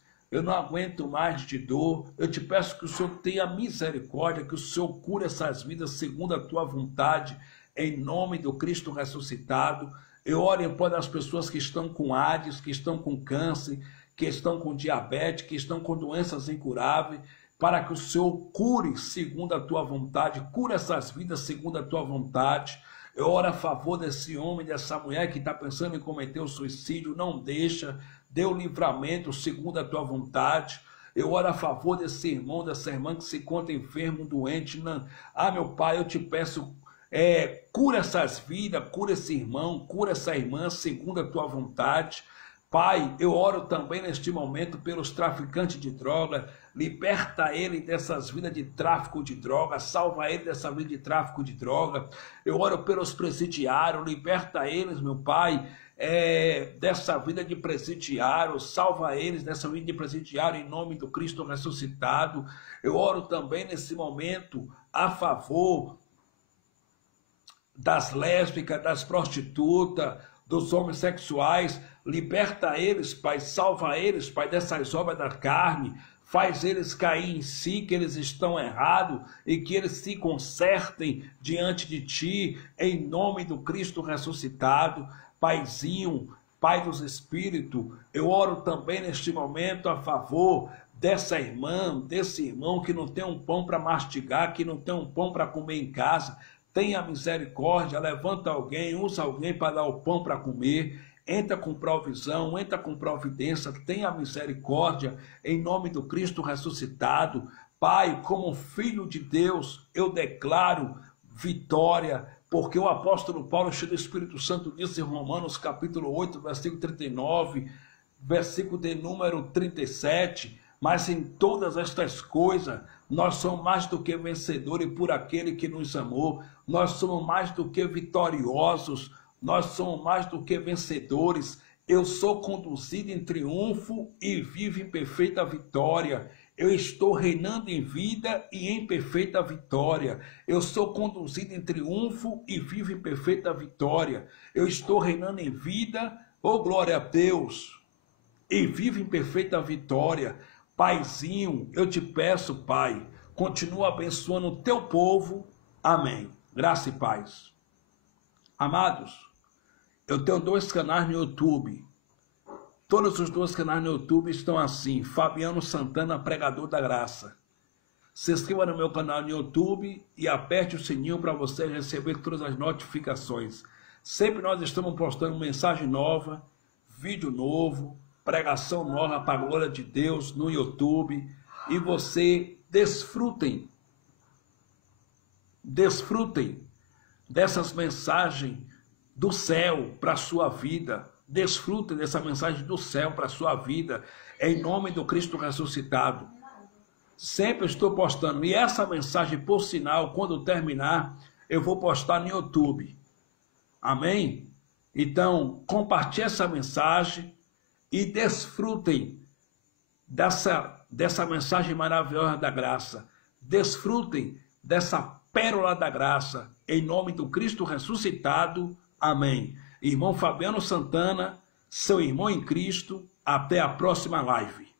de dor. Eu te peço que o Senhor tenha misericórdia, que o Senhor cure essas vidas segundo a tua vontade, em nome do Cristo ressuscitado. Eu oro em prol das pessoas que estão com AIDS, que estão com câncer, que estão com diabetes, que estão com doenças incuráveis, para que o Senhor cure segundo a tua vontade, cure essas vidas segundo a tua vontade. Eu oro a favor desse homem, dessa mulher que está pensando em cometer o suicídio, não deixa, dê o livramento segundo a tua vontade. Eu oro a favor desse irmão, dessa irmã que se encontra enfermo, doente. Não. Meu Pai, eu te peço, cura essas vidas, cura esse irmão, cura essa irmã segundo a tua vontade. Pai, eu oro também neste momento pelos traficantes de droga, liberta ele dessas vidas de tráfico de droga, salva ele dessa vida de tráfico de droga. Eu oro pelos presidiários, liberta eles, meu Pai, dessa vida de presidiário, salva eles dessa vida de presidiário em nome do Cristo ressuscitado. Eu oro também nesse momento a favor das lésbicas, das prostitutas, dos homossexuais. Liberta eles, Pai, salva eles, Pai, dessas obras da carne, faz eles cair em si, que eles estão errados e que eles se consertem diante de Ti, em nome do Cristo ressuscitado. Paizinho, Pai dos Espíritos, eu oro também neste momento a favor dessa irmã, desse irmão que não tem um pão para mastigar, que não tem um pão para comer em casa. Tenha misericórdia, levanta alguém, usa alguém para dar o pão para comer. Entra com provisão, entra com providência, tenha misericórdia, em nome do Cristo ressuscitado. Pai, como filho de Deus, eu declaro vitória, porque o apóstolo Paulo, cheio do Espírito Santo, disse em Romanos capítulo 8, versículo 39, versículo de número 37, mas em todas estas coisas, nós somos mais do que vencedores por aquele que nos amou, nós somos mais do que vitoriosos, nós somos mais do que vencedores. Eu sou conduzido em triunfo e vivo em perfeita vitória. Eu estou reinando em vida e em perfeita vitória. Eu sou conduzido em triunfo e vivo em perfeita vitória. Eu estou reinando em vida, glória a Deus, e vivo em perfeita vitória. Paizinho, eu te peço, Pai, continua abençoando o teu povo. Amém. Graça e paz. Amados, eu tenho 2 canais no YouTube. Todos os 2 canais no YouTube estão assim: Fabiano Santana, Pregador da Graça. Se inscreva no meu canal no YouTube e aperte o sininho para você receber todas as notificações. Sempre nós estamos postando mensagem nova, vídeo novo, pregação nova para a glória de Deus no YouTube. E você desfrutem dessas mensagens do céu para a sua vida. Desfrutem dessa mensagem do céu para a sua vida, em nome do Cristo ressuscitado. Sempre estou postando, e essa mensagem, por sinal, quando terminar, eu vou postar no YouTube. Amém? Então, compartilhe essa mensagem e desfrutem dessa mensagem maravilhosa da graça. Desfrutem dessa pérola da graça, em nome do Cristo ressuscitado. Amém. Irmão Fabiano Santana, seu irmão em Cristo, até a próxima live.